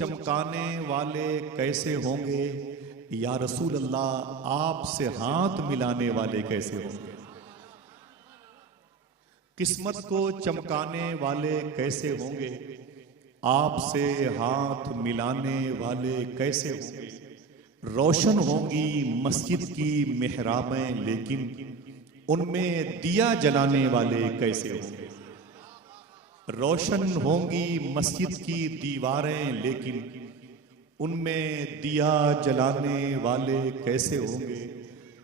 चमकाने वाले कैसे होंगे या रसूल अल्लाह, आपसे हाथ मिलाने वाले कैसे होंगे। किस्मत को चमकाने वाले कैसे होंगे, आपसे हाथ मिलाने वाले कैसे होंगे। रोशन होंगी मस्जिद की मेहराबें, लेकिन उनमें दिया जलाने वाले कैसे होंगे। रोशन होंगी मस्जिद की दीवारें, लेकिन उनमें दिया जलाने वाले कैसे होंगे।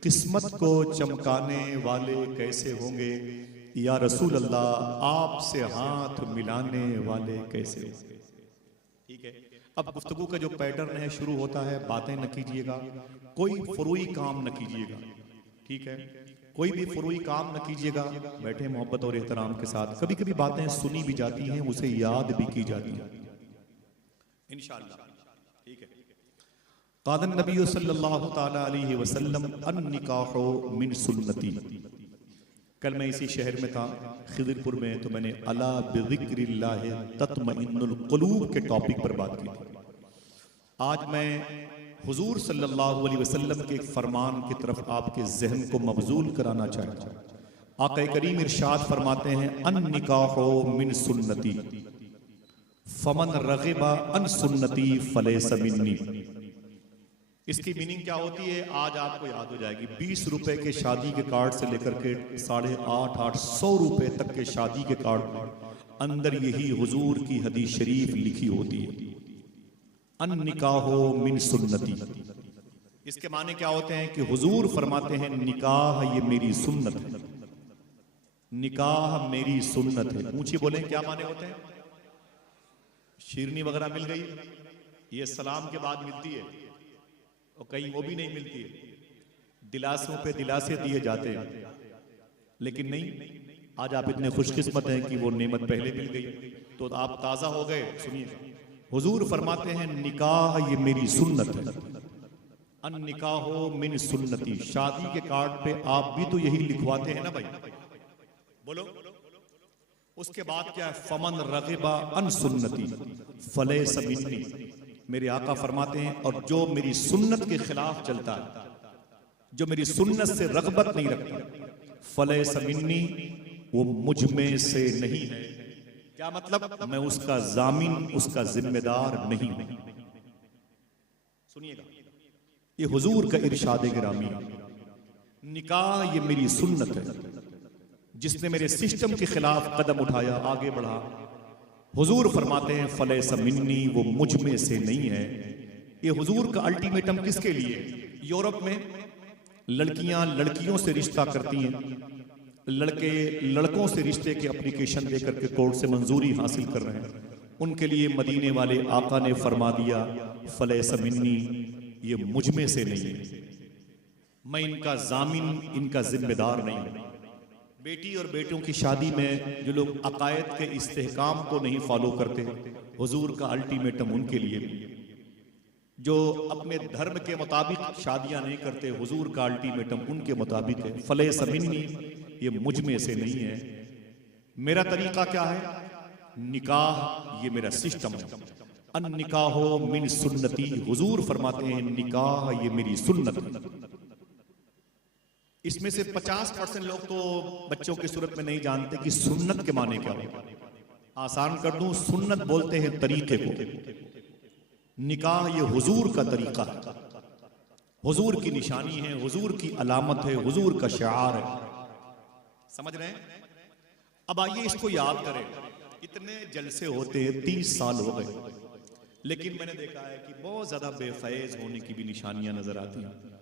किस्मत को चमकाने वाले कैसे होंगे या रसूल अल्लाह, आपसे हाथ मिलाने वाले कैसे होंगे। ठीक है, अब गुफ्तगू का जो पैटर्न है शुरू होता है, बातें न कीजिएगा, कोई फुरूई काम न कीजिएगा। ठीक है, कोई भी फुरूई काम न कीजिएगा, बैठे मोहब्बत और एहतराम के साथ। कभी कभी बातें सुनी भी जाती हैं, उसे याद भी की जाती हैं इंशाअल्लाह। ठीक है, क़ाल नबी सल्लल्लाहु तआला अलैहि वसल्लम अन निकाहु मिन सुन्नती। कल मैं इसी शहर में था, खिदरपुर में, तो मैंने अला बिज़िक्रिल्लाह तत्मइन्नुल क़ुलूब के टॉपिक पर बात की थी। आज मैं हुजूर सल्लल्लाहु अलैहि वसल्लम के एक फरमान की तरफ आपके जहन को मबजूल कराना चाहता हूँ। आक़ा करीम इरशाद फरमाते हैं, अन निकाहु मिन सुन्नती फमन रग़िबा अन सुन्नती फलैसा मिन्नी। इसकी मीनिंग क्या होती है, आज आपको याद हो जाएगी। 20 रुपए के शादी के कार्ड से लेकर के 850-800 रुपए तक के शादी के कार्ड अंदर यही हुजूर की हदीस शरीफ लिखी होती है, अन निकाहो मिन सुन्नती। इसके माने क्या होते हैं कि हुजूर फरमाते हैं, निकाह ये मेरी सुन्नत है, निकाह मेरी सुन्नत है। ऊंची बोलें, क्या माने होते हैं। शीरनी वगैरह मिल गई, ये सलाम के बाद मिलती है, और कहीं वो भी नहीं मिलती है। दिलासों पे दिलासे दिए जाते हैं, लेकिन नहीं, आज आप इतने खुशकिस्मत हैं कि वो नेमत पहले मिल गई, तो आप ताज़ा हो गए। सुनिए, हुजूर फरमाते हैं, निकाह ये मेरी सुन्नत है, अन निकाहो मिन सुन्नती। शादी के कार्ड पे आप भी तो यही लिखवाते हैं ना भाई, बोलो। उसके बाद क्या है, फमन रग़िबा अन सुन्नती फलैसा मिन्नी। मेरे आका फरमाते हैं, और जो मेरी सुन्नत के खिलाफ चलता है, जो मेरी सुन्नत से रग़बत नहीं रखता, फलैसा मिन्नी, वो मुझ में से नहीं है। क्या मतलब, मैं उसका जामिन, उसका जिम्मेदार नहीं हूं। सुनिएगा, ये हुजूर का इरशाद गिरामी। निकाह ये मेरी सुन्नत है, जिसने मेरे सिस्टम के खिलाफ कदम उठाया, आगे बढ़ा, हुजूर फरमाते हैं, फलैसा मिन्नी, वो मुझ में से नहीं है। ये हुजूर का अल्टीमेटम किसके लिए। यूरोप में लड़कियां लड़कियों से रिश्ता करती हैं, लड़के लड़कों से रिश्ते के एप्लीकेशन देकर के कोर्ट से मंजूरी हासिल कर रहे हैं। उनके लिए मदीने वाले आका ने फरमा दिया, फलैसा मिन्नी, ये मुझ में से नहीं है, मैं इनका जामिन, इनका जिम्मेदार नहीं हूं। बेटी और बेटों की शादी में जो लोग अकायद के इस्तेहकाम को नहीं फॉलो करते, हुजूर का अल्टीमेटम उनके लिए। जो अपने धर्म के मुताबिक शादियां नहीं करते, हुजूर का अल्टीमेटम उनके मुताबिक है, फलैसा मिन्नी, ये मुझ में से नहीं है। मेरा तरीका क्या है, निकाह ये मेरा सिस्टम है, अन निकाहो मिन सुन्नती। हुजूर फरमाते हैं, निकाह ये मेरी सुन्नत है। इसमें से 50% लोग तो बच्चों की सूरत में नहीं जानते कि सुन्नत के माने क्या होता है। आसान कर दूं, सुन्नत बोलते हैं तरीके को, निकाह ये हुजूर का तरीका है, हुजूर की निशानी है, हुजूर की अलामत है, हुजूर का शिआर है। समझ रहे हैं। अब आइए इसको याद करें। इतने जलसे होते हैं, 30 साल हो गए, लेकिन मैंने देखा है कि बहुत ज्यादा बेफैज होने की भी निशानियां नजर आती हैं।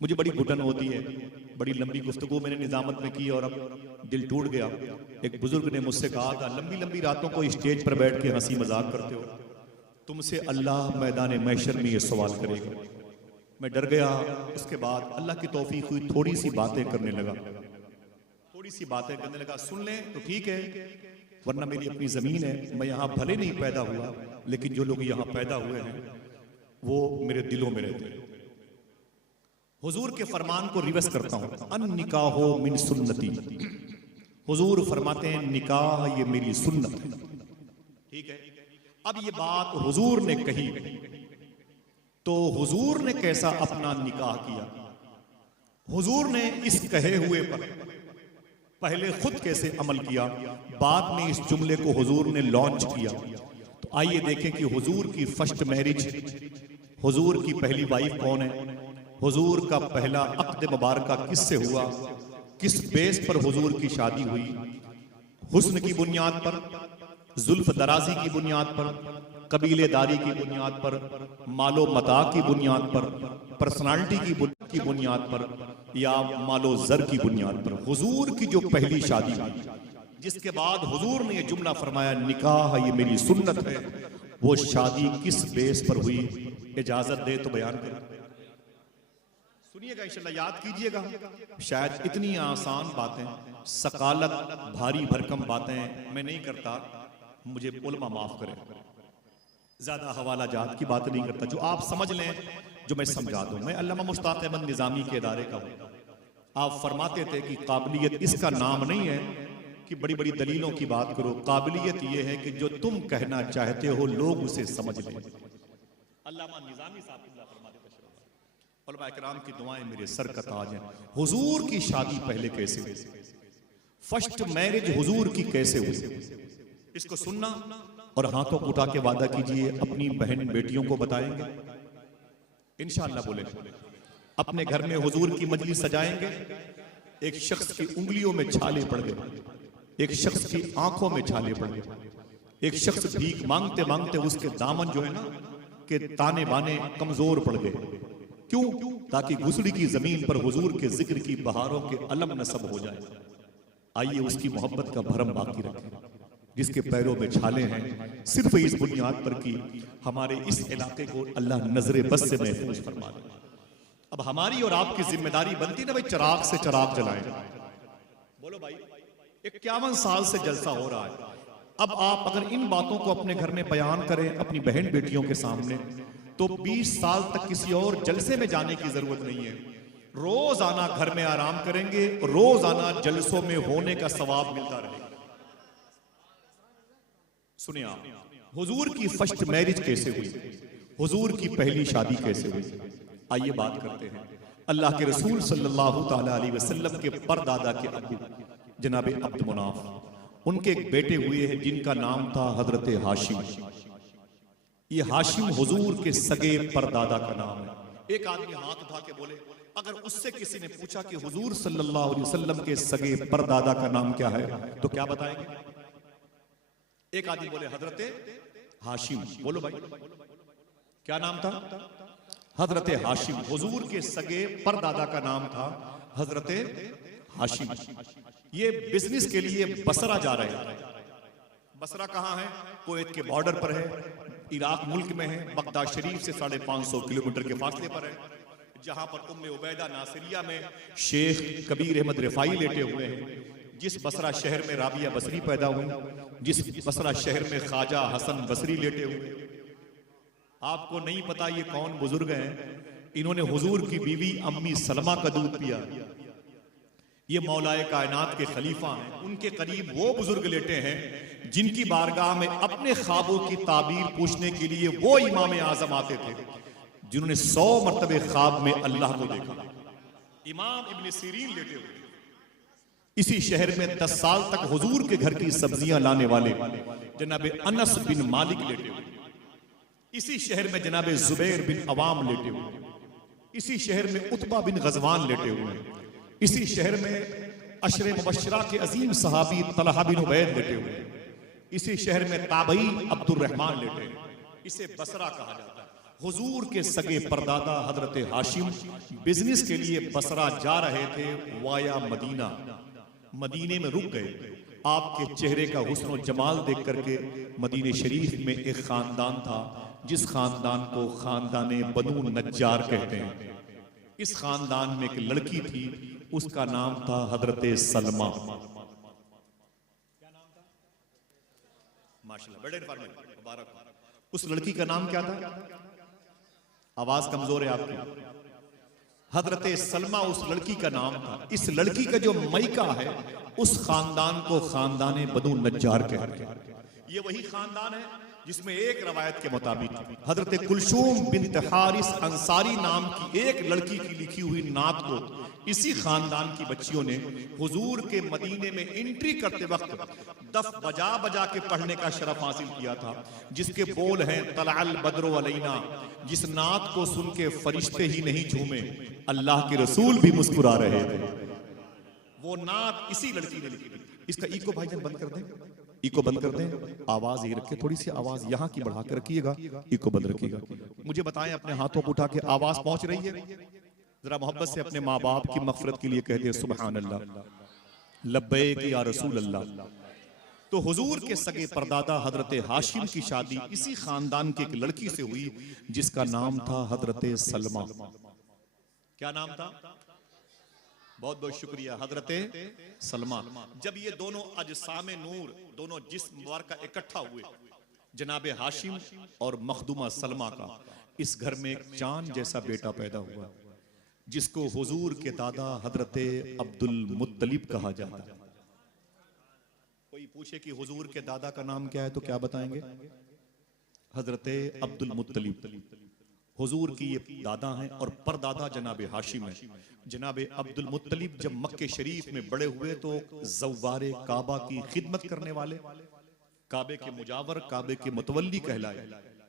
मुझे बड़ी घुटन होती है। बड़ी लंबी गुफ्तगू मैंने निजामत में की और अब दिल टूट गया। एक बुजुर्ग ने मुझसे कहा था, लंबी लंबी रातों को स्टेज पर बैठ के हंसी मजाक करते हो, तुमसे अल्लाह मैदान महशर में ये सवाल करेगा। मैं डर गया। उसके बाद अल्लाह की तौफीक हुई, थोड़ी सी बातें करने लगा, थोड़ी सी बातें करने लगा। सुन ले तो ठीक है, वरना मेरी अपनी जमीन है, मैं यहाँ भले नहीं पैदा हुआ, लेकिन जो लोग यहाँ पैदा हुए हैं वो मेरे दिलों में रहते हैं। हुजूर के फरमान को रिवर्स करता हूं, अन निकाहो मिन सुन्नती। हुजूर फरमाते हैं, निकाह ये मेरी सुन्नत है। ठीक है, अब ये बात हुजूर ने कही तो हुजूर ने कैसा अपना निकाह किया, हुजूर ने इस कहे हुए पर पहले खुद कैसे अमल किया, बाद में इस जुमले को हुजूर ने लॉन्च किया। तो आइए देखें कि हुजूर की फर्स्ट मैरिज, हुजूर की पहली वाइफ कौन है, हुजूर का पहला अक़्द मुबारका किससे हुआ, किस बेस पर हुजूर की शादी हुई, हुस्न की बुनियाद पर, जुल्फ दराजी की बुनियाद पर, कबीलेदारी की बुनियाद पर, मालो मता की बुनियाद पर, पर्सनालिटी की बुनियाद पर, या मालो जर की बुनियाद पर हुजूर की जो पहली शादी हुई, जिसके बाद हुजूर ने ये जुमला फरमाया निकाह ये मेरी सुन्नत है, वो शादी किस बेस पर हुई, इजाजत दे तो बयान करें। सुनिएगा, इंशाल्लाह याद कीजिएगा। शायद इतनी आसान बातें, सकालत भारी भरकम बातें मैं नहीं करता, मुझे उलमा माफ करें, ज्यादा हवाला जात की बात नहीं करता, जो आप समझ लें, जो मैं समझा दूं। मैं अल्लामा मुश्ताक अहमद निजामी के इदारे का हूं। आप फरमाते थे कि काबिलियत इसका नाम नहीं है कि बड़ी बड़ी दलीलों की बात करो, काबिलियत यह है कि जो तुम कहना चाहते हो लोग उसे समझ लें। अल्लामा निजामी साहब उलमा इकराम की दुआएं मेरे सर का ताज हैं। हुजूर की शादी पहले कैसे हुई, फर्स्ट मैरिज हुजूर की कैसे हुई, इसको सुनना और हाथों को उठा के वादा कीजिए अपनी बहन बेटियों को बताएंगे इंशाअल्लाह। बोले अपने घर में हुजूर की मजलिस सजाएंगे। एक शख्स की उंगलियों में छाले पड़ गए, एक शख्स की आंखों में छाले पड़ गए, एक शख्स भीख मांगते मांगते उसके दामन जो है ना के ताने बाने कमजोर पड़ गए। क्यों? ताकि गुसड़ी की जमीन पर हुजूर के जिक्र की बहारों के अलम नसब हो जाए। आइए उसकी मोहब्बत का भरम बाकी रखें। जिसके पैरों में छाले हैं, सिर्फ इस बुनियाद पर कि हमारे इस इलाके को अल्लाह नजरे बस से महफूज फरमा दे। अब हमारी और आपकी जिम्मेदारी बनती ना भाई, चिराग से चिराग जलाएं। बोलो भाई, 51 साल से जलसा हो रहा है। अब आप अगर इन बातों को अपने घर में बयान करें अपनी बहन बेटियों के सामने, तो 20 साल तक किसी और जलसे में जाने की जरूरत नहीं है। रोज आना घर में आराम करेंगे, रोज आना जलसों में होने का सवाब मिलता रहेगा। सुनिए आप, हुजूर की फर्स्ट मैरिज कैसे हुई, हुजूर की पहली शादी कैसे हुई, आइए बात करते हैं। अल्लाह के रसूल सल्लल्लाहु ताला अलैहि वसल्लम के परदादा के अब्बू जनाबे अब्द मुनाफ, उनके एक बेटे हुए हैं जिनका नाम था हजरत हाशिम। ये हाशिम हुजूर के सगे परदादा का नाम है। एक आदमी हाथ उठा के बोले, अगर उससे किसी ने पूछा कि हुजूर सल्लल्लाहु अलैहि वसल्लम के सगे परदादा का नाम क्या है, तो क्या बताएंगे? एक आदमी बोले हजरत हाशिम। बोलो भाई, क्या नाम था? हजरत हाशिम। हुजूर के सगे परदादा का नाम था हजरत हाशिम। ये बिजनेस के लिए बसरा जा रहे हैं। बसरा कहाँ है? कुवैत के बॉर्डर पर है, इराक मुल्क में है, बगदाद शरीफ से 550 किलोमीटर के फासले पर है, जहां पर उम्मे उबैदा नासिरिया में शेख कबीर अहमद रिफाई लेटे हुए हैं। जिस बसरा शहर में राबिया बसरी पैदा हुई, जिस बसरा शहर में ख्वाजा हसन बसरी लेटे हुए। आपको नहीं पता ये कौन बुजुर्ग हैं? इन्होंने हुजूर की बीवी अम्मी सलमा का दूध पिया। ये मौलाए कायनात के खलीफा हैं। उनके करीब वो बुजुर्ग लेटे हैं जिनकी बारगाह में अपने ख्वाबों की ताबीर पूछने के लिए वो इमाम आजम आते थे जिन्होंने 100 मरतबे ख्वाब में अल्लाह को देखा। इमाम इब्न सीरीन लेटे हुए। इसी शहर में 10 साल तक हुजूर के घर की सब्जियां लाने वाले जनाबे अनस बिन मालिक लेटे हुए। इसी शहर में जनाबे जुबैर बिन अवाम लेटे हुए। इसी शहर में उतबा बिन गजवान लेटे हुए। इसी शहर में अशरे मुबश्शरा के अजीम सहाबी तलहा बिन उबैद लेटे हुए। इसी शहर में ताबई अब्दुर रहमान लेटे। इसे बसरा कहा जाता है। हुजूर के सगे परदादा हजरत हाशिम बिजनेस के लिए बसरा जा रहे थे वाया मदीना। मदीने में रुक गए। आपके चेहरे का हुस्न और जमाल देख करके मदीने शरीफ में एक खानदान था जिस खानदान को खानदाने बनु नज्जार कहते हैं। इस खानदान में एक लड़की थी, उसका नाम था हजरत सलमा। माशाल्लाह, बड़े मुबारक। उस लड़की का नाम क्या था? आवाज कमजोर है आपकी। हजरत सलमा उस लड़की का नाम था। इस लड़की का जो मैका है उस खानदान को खानदाने बनु नज्जार कहते हैं। ये वही खानदान है जिसमें एक रवायत के मुताबिक हजरत कुलसूम बिन्त हारिस अंसारी नाम की एक लड़की की लिखी हुई नात को इसी खानदान की बच्चियों ने हुजूर के मदीने में एंट्री करते वक्त दफ बजा बजा के पढ़ने का शरफ हासिल किया था, जिसके बोल हैं तलअल बद्रु अलैना, जिस नात को सुन के फरिश्ते ही नहीं झूमे, अल्लाह के रसूल भी मुस्कुरा रहे थे। वो नात इसी लड़की ने लिखी थी। इसका इको भाईजान बंद कर दें, इको बंद कर दें, आवाज ये रखे, थोड़ी सी आवाज यहाँ की बढ़ा के रखिएगा, इको बंद रखिएगा। मुझे बताएं अपने हाथों को उठा के आवाज पहुंच रही है? जरा मोहब्बत से अपने माँ बाप की मगफिरत के लिए कह दे सुभान अल्लाह, लब्बैक या रसूल अल्लाह। तो हुजूर के सगे परदादा हजरत हाशिम की शादी इसी खानदान की एक लड़की से हुई जिसका नाम था हजरत सलमा। क्या नाम था? बहुत बहुत शुक्रिया, हजरत सलमा। जब ये दोनों अजसामे नूर, दोनों जिस्म मुबारक इकट्ठा हुए, जनाबे हाशिम और मखदूमा सलमा का इस घर में एक चांद जैसा बेटा पैदा हुआ, जिसको हुजूर के दादा हजरत अब्दुल मुत्तलिब कहा जाता है। कोई पूछे कि हुजूर के दादा का नाम क्या है तो क्या बताएंगे? हजरत अब्दुल मुत्तलिब। हुजूर की ये दादा हैं और परदादा जनाबे हाशिम है। जनाबे अब्दुल मुत्तलिब जब मक्के शरीफ में बड़े हुए तो ज़व्वारे काबा की खिदमत करने वाले, काबे के मुजावर, काबे के मुतवल्ली कहलाए,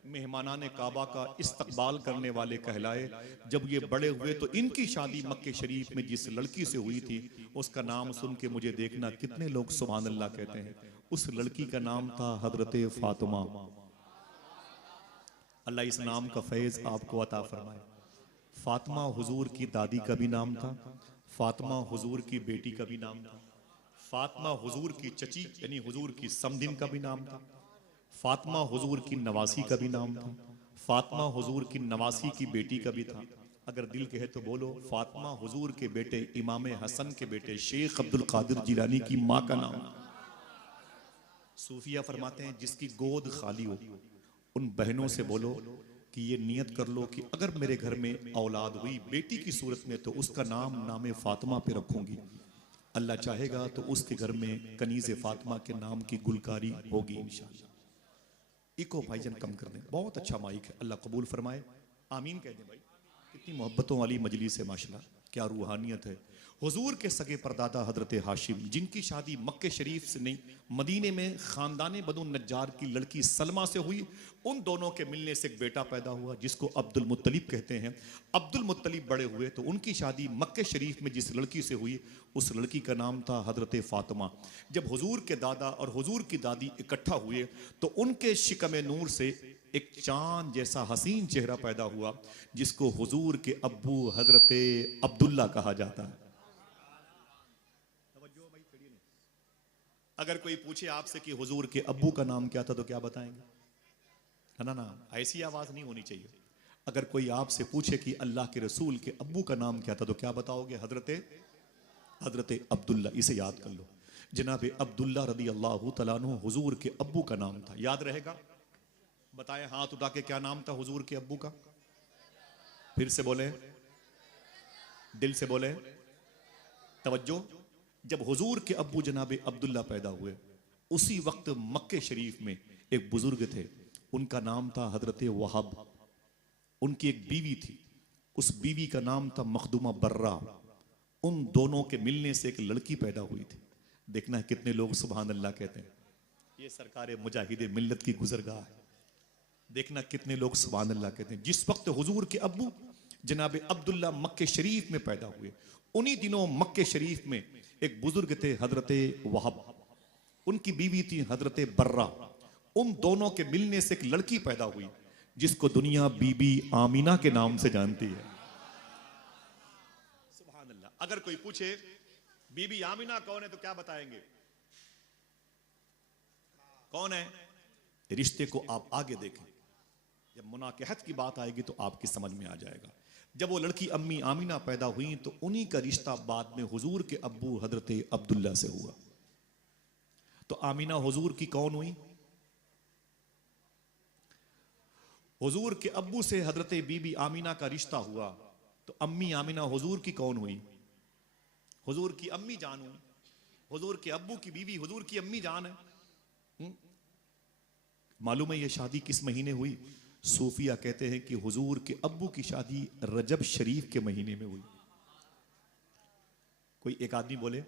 मेहमानाने काबा का इस्तकबाल करने वाले कहलाए। जब ये बड़े हुए तो इनकी शादी मक्के शरीफ में जिस लड़की से हुई थी उसका नाम सुन के मुझे देखना कितने लोग सुभान अल्लाह कहते हैं। उस लड़की का नाम था हजरत फातिमा। अल्लाह इस नाम का फैज आपको अता फरमाए। फातिमा हुजूर की दादी का भी नाम था, फातिमा हुजूर की बेटी का भी नाम था, फातिमा हुजूर की चची यानी हुजूर की समधिन का भी नाम था, फातिमा हुजूर की नवासी का भी नाम था, फातिमा हुजूर की नवासी की बेटी का भी था। अगर दिल कहे तो बोलो, फातिमा हुजूर के बेटे इमाम हसन के बेटे शेख अब्दुल कादिर जिलानी की माँ का नाम। सूफिया फरमाते हैं जिसकी गोद खाली हो उन बहनों से बोलो कि ये नियत कर लो कि अगर मेरे घर में औलाद हुई बेटी की सूरत में तो उसका नाम नामे फातिमा पे रखूंगी। अल्लाह चाहेगा तो उसके घर में कनीज़े फातिमा के नाम की गुलकारी होगी इंशाअल्लाह। इको भाईजान कम कर दें, बहुत अच्छा माइक है, अल्लाह कबूल फरमाए, आमीन कह दें भाई। कितनी मोहब्बतों वाली मजलिस है माशाल्लाह, क्या रूहानियत है। हुजूर के सगे परदादा हजरत हाशिम, जिनकी शादी मक्के शरीफ से नहीं मदीने में खानदाने बनु नज्जार की लड़की सलमा से हुई, उन दोनों के मिलने से एक बेटा पैदा हुआ जिसको अब्दुल मुत्तलिब कहते हैं। अब्दुल मुत्तलिब बड़े हुए तो उनकी शादी मक्के शरीफ में जिस लड़की से हुई उस लड़की का नाम था हजरत फातिमा। जब हुजूर के दादा और हुजूर की दादी इकट्ठा हुए तो उनके शिकमे नूर से एक चांद जैसा हसीन चेहरा पैदा हुआ जिसको हुजूर के अब्बू हजरत अब्दुल्ला कहा जाता है। अगर कोई पूछे आपसे कि हुजूर के अब्बू का नाम क्या था तो क्या बताएंगे? है ना, ऐसी आवाज नहीं होनी चाहिए। अगर कोई आपसे पूछे कि अल्लाह के रसूल के अब्बू का नाम क्या था तो क्या बताओगे? हजरत अब्दुल्ला। इसे याद कर लो, जनाब अब्दुल्ला रदी अल्लाह तआला अन्हु हुजूर के अब्बू का नाम था। याद रहेगा? बताएं हाथ उठा के, क्या नाम था हुजूर के अब्बू का? फिर से बोले, दिल से बोले, तवज्जो। जब हुजूर के अब्बू जनाब अब्दुल्ला पैदा हुए उसी वक्त मक्के शरीफ में एक बुजुर्ग थे, उनका नाम था हजरत वहाब। उनकी एक बीवी थी, उस बीवी का नाम था मखदूमा बर्रा। उन दोनों के मिलने से एक लड़की पैदा हुई थी। देखना है कितने लोग सुभान अल्लाह कहते हैं। ये सरकार मुजाहिद मिल्लत की गुजरगाह है। देखना कितने लोग सुभान अल्लाह कहते हैं। जिस वक्त हुजूर के अब्बू जनाब अब्दुल्ला मक्के शरीफ में पैदा हुए, उन्हीं दिनों मक्के शरीफ में एक बुजुर्ग थे हजरत वहाब, उनकी बीवी थी हजरत बर्रा। उन दोनों के मिलने से एक लड़की पैदा हुई जिसको दुनिया बीबी आमीना के नाम से जानती है। सुभान अल्लाह। अगर कोई पूछे बीबी आमीना कौन है तो क्या बताएंगे? कौन है? रिश्ते को आप आगे देखें, जब मुनाकिहत की बात आएगी तो आपकी समझ में आ जाएगा। जब वो लड़की अम्मी आमीना पैदा हुई तो उन्हीं का रिश्ता बाद में हुजूर के अब्बू हजरत अब्दुल्ला से हुआ। तो आमीना हुजूर की कौन हुई? हुजूर के अब्बू से हजरत बीबी आमीना का रिश्ता हुआ तो अम्मी आमीना हुजूर की कौन हुई? हुजूर की अम्मी जान हुई। हुजूर के अब्बू की बीवी हुजूर की अम्मी जान है। मालूम है ये शादी किस महीने हुई? सूफिया कहते हैं कि हुजूर के अब्बू की शादी रजब शरीफ के महीने में हुई। कोई एक आदमी बोले,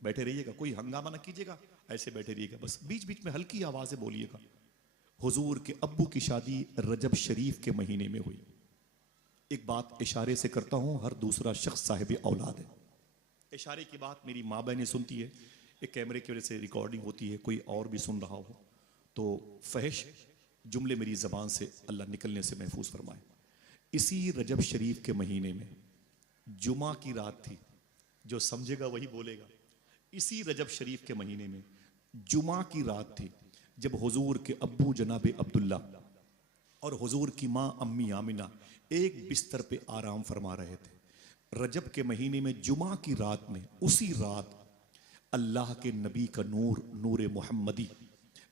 बैठे रहिएगा, कोई हंगामा ना कीजिएगा, ऐसे बैठे रहिएगा, बस बीच बीच में हल्की आवाज से बोलिएगा। हुजूर के अब्बू की शादी रजब शरीफ के महीने में हुई। एक बात इशारे से करता हूं, हर दूसरा शख्स साहिब औलाद है। इशारे की बात मेरी माँ बहनें सुनती है, एक कैमरे की वजह से रिकॉर्डिंग होती है, कोई और भी सुन रहा हो तो फहश जुमले मेरी जबान से अल्लाह निकलने से महफूज फरमाए। इसी रजब शरीफ के महीने में जुमा की रात थी, जो समझेगा वही बोलेगा। इसी रजब शरीफ के महीने में जुमा की रात थी जब हुजूर के अब्बू जनाब अब्दुल्ला और हुजूर की माँ अम्मी आमिना एक बिस्तर पे आराम फरमा रहे थे। रजब के महीने में जुमा की रात में, उसी रात अल्लाह के नबी का नूर, नूर मोहम्मदी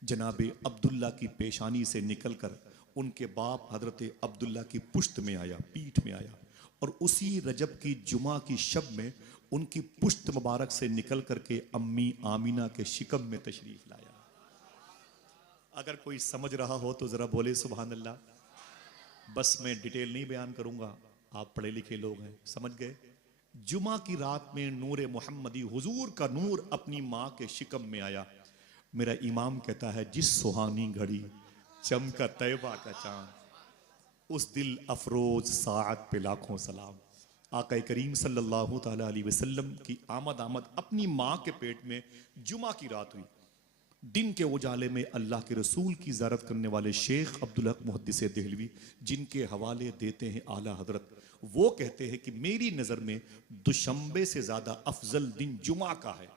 जनाब अब्दुल्ला की पेशानी से निकलकर उनके बाप हजरत अब्दुल्ला की पुश्त में आया, पीठ में आया, और उसी रजब की जुमा की शब में उनकी पुश्त मुबारक से निकल करके अम्मी आमिना के शिकम में तशरीफ लाया। अगर कोई समझ रहा हो तो जरा बोले सुभान अल्लाह। बस मैं डिटेल नहीं बयान करूंगा, आप पढ़े लिखे लोग हैं, समझ गए। जुमा की रात में नूर मोहम्मदी, हुजूर का नूर अपनी माँ के शिकम में आया। मेरा इमाम कहता है, जिस सुहानी घड़ी चमका तैबा का चांद, उस दिल अफरोज साअत पे लाखों सलाम। आका करीम सल्लल्लाहु ताला अलैहि वसल्लम की आमद अपनी माँ के पेट में जुमा की रात हुई। दिन के उजाले में अल्लाह के रसूल की ज़ियारत करने वाले शेख अब्दुल हक मुहद्दिस देहलवी, जिनके हवाले देते हैं आला हजरत, वो कहते हैं कि मेरी नज़र में दुशंबे से ज़्यादा अफजल दिन जुमा का है।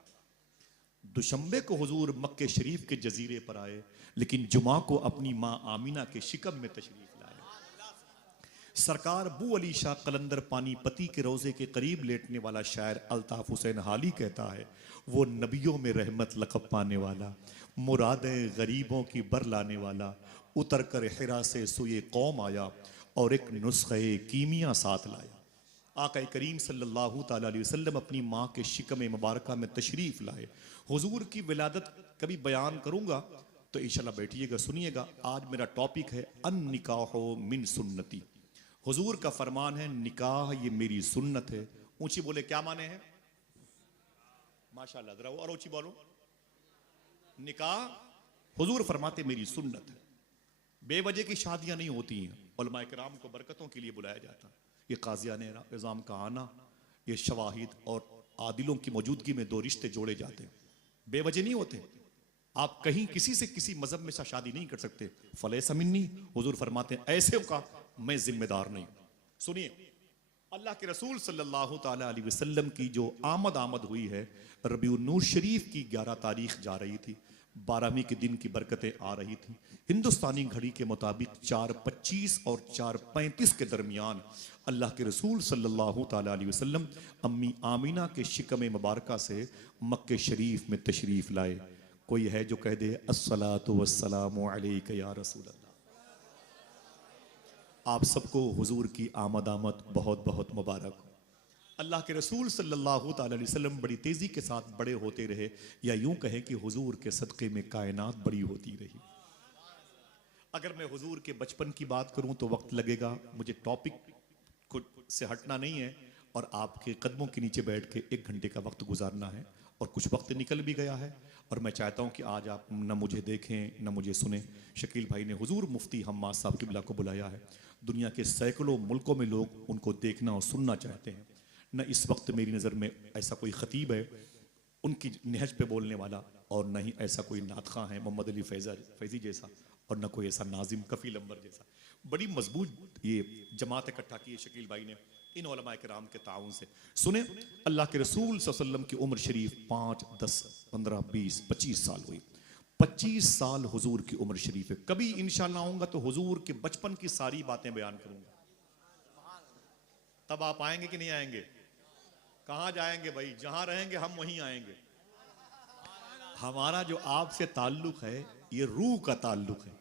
दुशंबे को हुजूर मक्के शरीफ के जजीरे पर आए, लेकिन जुमा को अपनी माँ आमिना के शिकम में तशरीफ लाए। सरकार बू अली शाह कलंदर पानीपति के रोजे के करीब लेटने वाला शायर अल्ताफ हुसैन हाली कहता है, वो नबियों में रहमत लक़ब पाने वाला, मुरादें गरीबों की बर लाने वाला, उतर कर हिरा से सुए कौम आया और एक नुस्खे कीमिया साथ लाया। आका करीम सल्लल्लाहु ताला अलैहि वसल्लम अपनी माँ के शिकम मुबारक में तशरीफ लाए। हुजूर की विलादत कभी बयान करूंगा तो इंशाल्लाह बैठिएगा, सुनिएगा। आज मेरा टॉपिक है अन निकाहो मिन सुन्नती। हुजूर का फरमान है, निकाह ये मेरी सुन्नत है। ऊंची बोले, क्या माने हैं? माशाल्लाह, जरा और ऊंची बोलो। निकाह हुजूर फरमाते मेरी सुन्नत है। बेवजह की शादियां नहीं होती हैं, उलमाए किराम को बरकतों के लिए बुलाया जाता। ये काज़ियान निज़ाम का आना, ये शवाहिद और आदिलों की मौजूदगी में दो रिश्ते जोड़े जाते हैं, बेवजह नहीं होते। आप कहीं किसी से किसी मजहब में से शादी नहीं कर सकते। फलैसा मिन्नी, हुजूर फरमाते हैं ऐसे का मैं जिम्मेदार नहीं। सुनिए, अल्लाह के रसूल सल्लल्लाहु ताला अलैहि वसल्लम की जो आमद हुई है, रबीउन नूर शरीफ की 11 तारीख जा रही थी, 12वीं के दिन की बरकतें आ रही थी। हिंदुस्तानी घड़ी के मुताबिक 4:25 और 4:35 के दरमियान अल्लाह के रसूल सल्लल्लाहु ताला अलैहि वसल्लम अम्मी आमिना के शिकम मुबारका से मक्के शरीफ में तशरीफ लाए। कोई है जो कह दे अस्सलातु वस्सलामु अलैका या रसूल अल्लाह। आप सबको हुजूर की आमद बहुत बहुत मुबारक हो। अल्लाह के रसूल सल्लल्लाहु ताला अलैहि वसल्लम बड़ी तेज़ी के साथ बड़े होते रहे, या यूं कहें कि हुजूर के सदक़े में कायनात बड़ी होती रही। अगर मैं हुजूर के बचपन की बात करूं तो वक्त लगेगा, मुझे टॉपिक से हटना नहीं है और आपके कदमों के नीचे बैठ के 1 घंटे का वक्त गुजारना है, और कुछ वक्त निकल भी गया है। और मैं चाहता हूं कि आज आप न मुझे देखें न मुझे सुने। शकील भाई ने हुजूर मुफ्ती हम्माद साहब किबला को बुलाया है। दुनिया के सैकड़ों मुल्कों में लोग उनको देखना और सुनना चाहते हैं। न इस वक्त मेरी नज़र में ऐसा कोई खतीब है उनकी नहज पे बोलने वाला, और न ही ऐसा कोई नातखा है मोहम्मद अली फैज़ी जैसा, और न कोई ऐसा नाजिम कफ़ील अंबर जैसा। बड़ी मजबूत ये जमात इकट्ठा की है शकील भाई ने इन उलमाए किराम के ताउन से। सुने, अल्लाह के रसूल सल्लल्लाहु अलैहि वसल्लम की उम्र शरीफ 5, 10, 15, 20, 25 साल हुई। 25 साल हुजूर की उम्र शरीफ है। कभी इंशाअल्लाह आऊंगा तो हुजूर के बचपन की सारी बातें बयान करूंगा। तब आप आएंगे कि नहीं आएंगे? कहां जाएंगे भाई? जहां रहेंगे हम वहीं आएंगे। हमारा जो आपसे ताल्लुक है ये रूह का ताल्लुक है,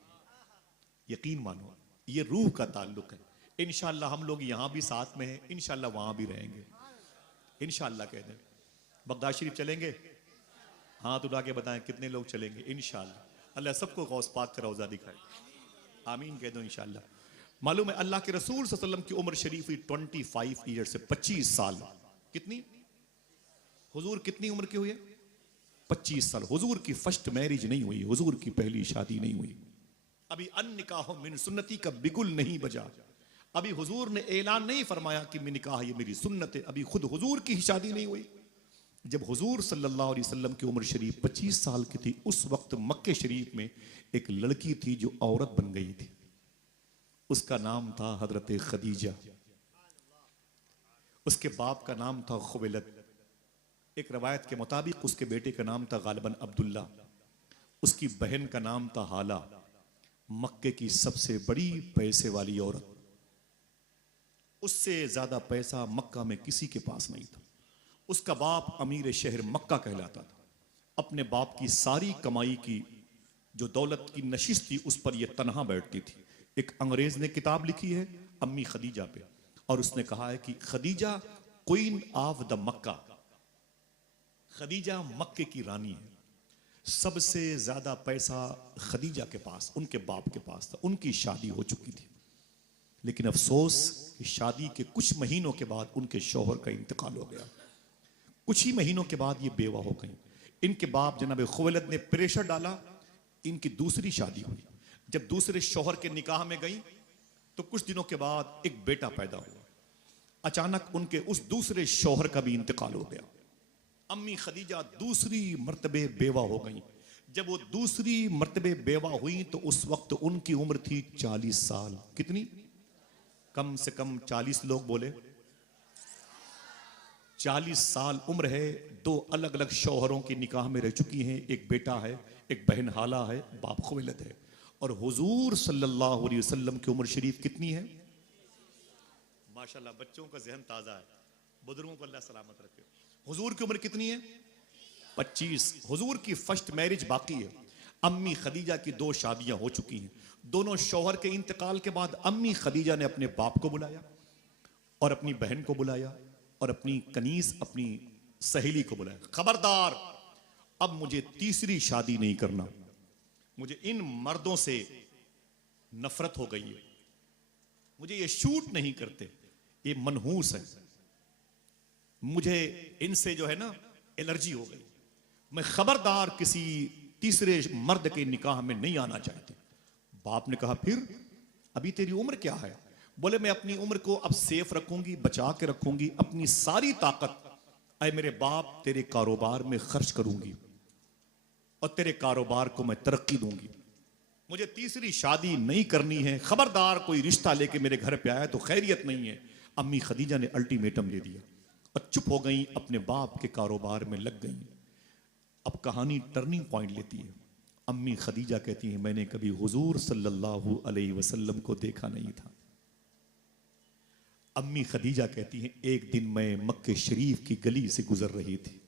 यकीन मानो ये रूह का ताल्लुक है। इंशाअल्लाह हम लोग यहां भी साथ में हैं, इंशाअल्लाह वहां भी रहेंगे। इंशाअल्लाह कह दें। बगदाद शरीफ चलेंगे? हाथ उठा के बताएं कितने लोग चलेंगे? इंशाअल्लाह। अल्लाह सबको गौस पाक का रौजा दिखाए, आमीन कह दो इंशाअल्लाह। मालूम है अल्लाह के रसूल सल्लल्लाहु अलैहि वसल्लम की उम्र शरीफ हुई 25 ईयर से 25 साल। कितनी? हुजूर कितनी उम्र के हुए? 25 साल। हुजूर की फर्स्ट मैरिज नहीं हुई, हुजूर की पहली शादी नहीं हुई। अभी अन निकाह मिन सुन्नती का बिगुल नहीं बजा। अभी हुजूर ने ऐलान नहीं फरमाया कि मैं निकाह ये मेरी सुन्नत है। अभी खुद हुजूर की ही शादी नहीं हुई। जब हुजूर सल्लल्लाहु अलैहि वसल्लम की उम्र शरीफ 25 साल की थी, उस वक्त मक्के शरीफ में एक लड़की थी जो औरत बन गई थी। उसका नाम था हजरत खदीजा। उसके बाप का नाम था खुवैलद। एक रवायत के मुताबिक उसके बेटे का नाम था गालिबन अब्दुल्ला। उसकी बहन का नाम था हाला। मक्के की सबसे बड़ी पैसे वाली औरत। उससे ज्यादा पैसा मक्का में किसी के पास नहीं था। उसका बाप अमीर शहर मक्का कहलाता था। अपने बाप की सारी कमाई की जो दौलत की नशिश थी उस पर यह तनहा बैठती थी। एक अंग्रेज ने किताब लिखी है अम्मी खदीजा पे, और उसने कहा है कि खदीजा क्वीन ऑफ द मक्का, खदीजा मक्के की रानी है। सबसे ज्यादा पैसा खदीजा के पास, उनके बाप के पास था। उनकी शादी हो चुकी थी, लेकिन अफसोस कि शादी के कुछ महीनों के बाद उनके शौहर का इंतकाल हो गया। कुछ ही महीनों के बाद ये बेवा हो गई। इनके बाप जनाब खुवैलद ने प्रेशर डाला, इनकी दूसरी शादी हुई। जब दूसरे शौहर के निकाह में गई तो कुछ दिनों के बाद एक बेटा पैदा हुआ। अचानक उनके उस दूसरे शौहर का भी इंतकाल हो गया। अम्मी खदीजा दूसरी मर्तबे बेवा हो गई। जब वो दूसरी मर्तबे बेवा हुई तो उस वक्त उनकी उम्र थी 40 साल। कितनी? कम से कम 40 लोग बोले। 40 साल उम्र है। दो अलग अलग शौहरों के निकाह में रह चुकी हैं। एक बेटा है, एक बहन हाला है, बाप खुवैलद है। और हुजूर सल्लल्लाहु अलैहि वसल्लम की उम्र शरीफ कितनी है? माशाल्लाह, बच्चों का जहन ताजा है, बुजुर्गों को अल्लाह सलामत रखे। हुजूर की उम्र कितनी है? 25। हुजूर की फर्स्ट मैरिज बाकी है। अम्मी खदीजा की 2 शादियां हो चुकी हैं। दोनों शौहर के इंतकाल के बाद अम्मी खदीजा ने अपने बाप को बुलाया और अपनी बहन को बुलाया और अपनी कनीस, अपनी सहेली को बुलाया। खबरदार, अब मुझे तीसरी शादी नहीं करना। मुझे इन मर्दों से नफरत हो गई है। मुझे ये शूट नहीं करते, ये मनहूस है। मुझे इनसे जो है ना एलर्जी हो गई। मैं खबरदार किसी तीसरे मर्द के निकाह में नहीं आना चाहती। बाप ने कहा फिर अभी तेरी उम्र क्या है? बोले मैं अपनी उम्र को अब सेफ रखूंगी, बचा के रखूंगी। अपनी सारी ताकत ऐ मेरे बाप तेरे कारोबार में खर्च करूंगी और तेरे कारोबार को मैं तरक्की दूंगी। मुझे तीसरी शादी नहीं करनी है। खबरदार कोई रिश्ता लेके मेरे घर पे आया तो खैरियत नहीं है। अम्मी खदीजा ने अल्टीमेटम दे दिया और चुप हो गई, अपने बाप के कारोबार में लग गई। अब कहानी टर्निंग पॉइंट लेती है। अम्मी खदीजा कहती हैं मैंने कभी हुजूर सल्लल्लाहु अलैहि वसल्लम को देखा नहीं था। अम्मी खदीजा कहती हैं एक दिन मैं मक्के शरीफ की गली से गुजर रही थी।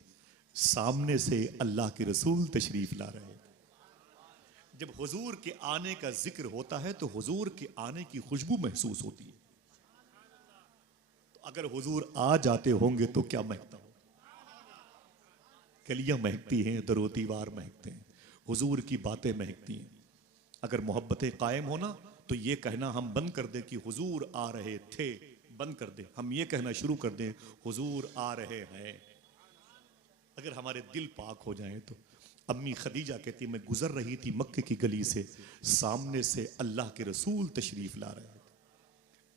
सामने से अल्लाह के रसूल तशरीफ ला रहे थे। जब हुजूर के आने का जिक्र होता है तो हुजूर के आने की खुशबू महसूस होती है। तो अगर हुजूर आ जाते होंगे तो क्या महकता हो? कलियां महकती हैं, दरोतीवार महकते हैं, हुजूर की बातें महकती हैं। अगर मोहब्बतें कायम होना तो ये कहना हम बंद कर दें कि हुजूर आ रहे थे, बंद कर दें। हम ये कहना शुरू कर दें हुजूर आ रहे हैं। अगर हमारे दिल पाक हो जाए तो। अम्मी खदीजा कहती मैं गुजर रही थी मक्के की गली से, सामने से अल्लाह के रसूल तशरीफ ला रहे थे।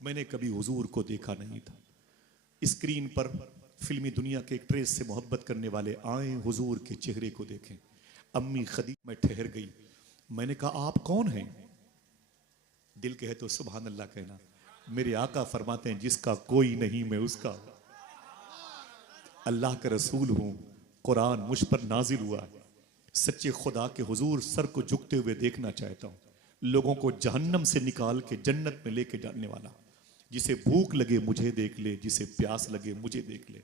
मैंने कभी हुजूर को देखा नहीं था। स्क्रीन पर फिल्मी दुनिया के एक ट्रेस से मोहब्बत करने वाले आए, हुजूर के चेहरे को देखें। अम्मी खदीजा में ठहर गई। मैंने कहा आप कौन हैं? दिल कहे तो सुभान अल्लाह कहना। मेरे आका फरमाते हैं जिसका कोई नहीं मैं उसका अल्लाह का रसूल हूं। कुरान मुझ पर नाजिल हुआ है। सच्चे खुदा के हुजूर सर को झुकते हुए देखना चाहता हूं। लोगों को जहन्नम से निकाल के जन्नत में लेके जाने वाला। जिसे भूख लगे मुझे देख ले, जिसे प्यास लगे मुझे देख ले।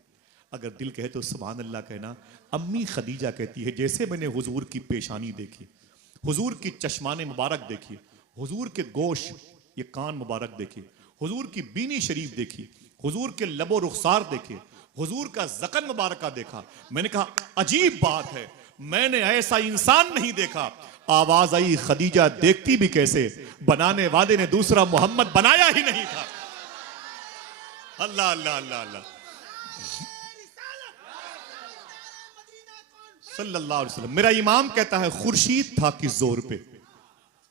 अगर दिल कहे तो सुभान अल्लाह कहना। अम्मी खदीजा कहती है जैसे मैंने हुजूर की पेशानी देखी, हुजूर की चश्माने मुबारक देखी, हुजूर के गोश ये कान मुबारक देखे, हुजूर की बीनी शरीफ देखी, हुजूर के लबो रुखसार देखे, हुजूर का ज़कन मुबारका देखा। मैंने कहा अजीब बात है, मैंने ऐसा इंसान नहीं देखा। आवाज आई खदीजा देखती भी कैसे, बनाने वाले ने दूसरा मोहम्मद बनाया ही नहीं था। अल्लाह अल्लाह अल्लाह अल्लाह सल्लल्लाहु अलैहि वसल्लम। मेरा इमाम कहता है खुर्शीद था किस जोर पे,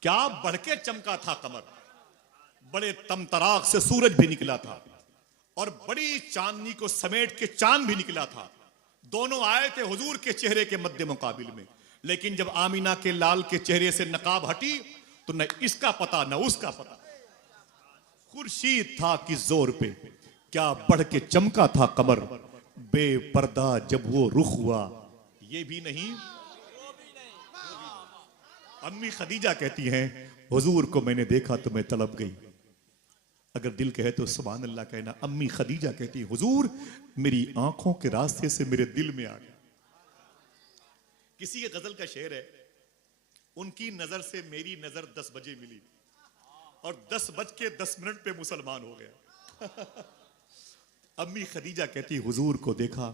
क्या बढ़ के चमका था कमर, बड़े तमतराक से सूरज भी निकला था और बड़ी चांदनी को समेट के चांद भी निकला था। दोनों आए थे हुजूर के चेहरे के मध्य मुकाबिल में, लेकिन जब आमीना के लाल के चेहरे से नकाब हटी तो न इसका पता न उसका पता। खुर्शीद था किस जोर पे, क्या बढ़ के चमका था कमर, बेपर्दा जब वो रुख हुआ ये भी नहीं। अम्मी खदीजा कहती हैं हुजूर को मैंने देखा तो मैं तड़प गई। अगर दिल कहे तो सुभान अल्लाह कहना। अम्मी खदीजा कहती है हुजूर मेरी आंखों के रास्ते से मेरे दिल में आ गया। किसी के गजल का शेर है, उनकी नजर से मेरी नजर 10 बजे मिली और 10:10 पे मुसलमान हो गया। अम्मी खदीजा कहती हुजूर को देखा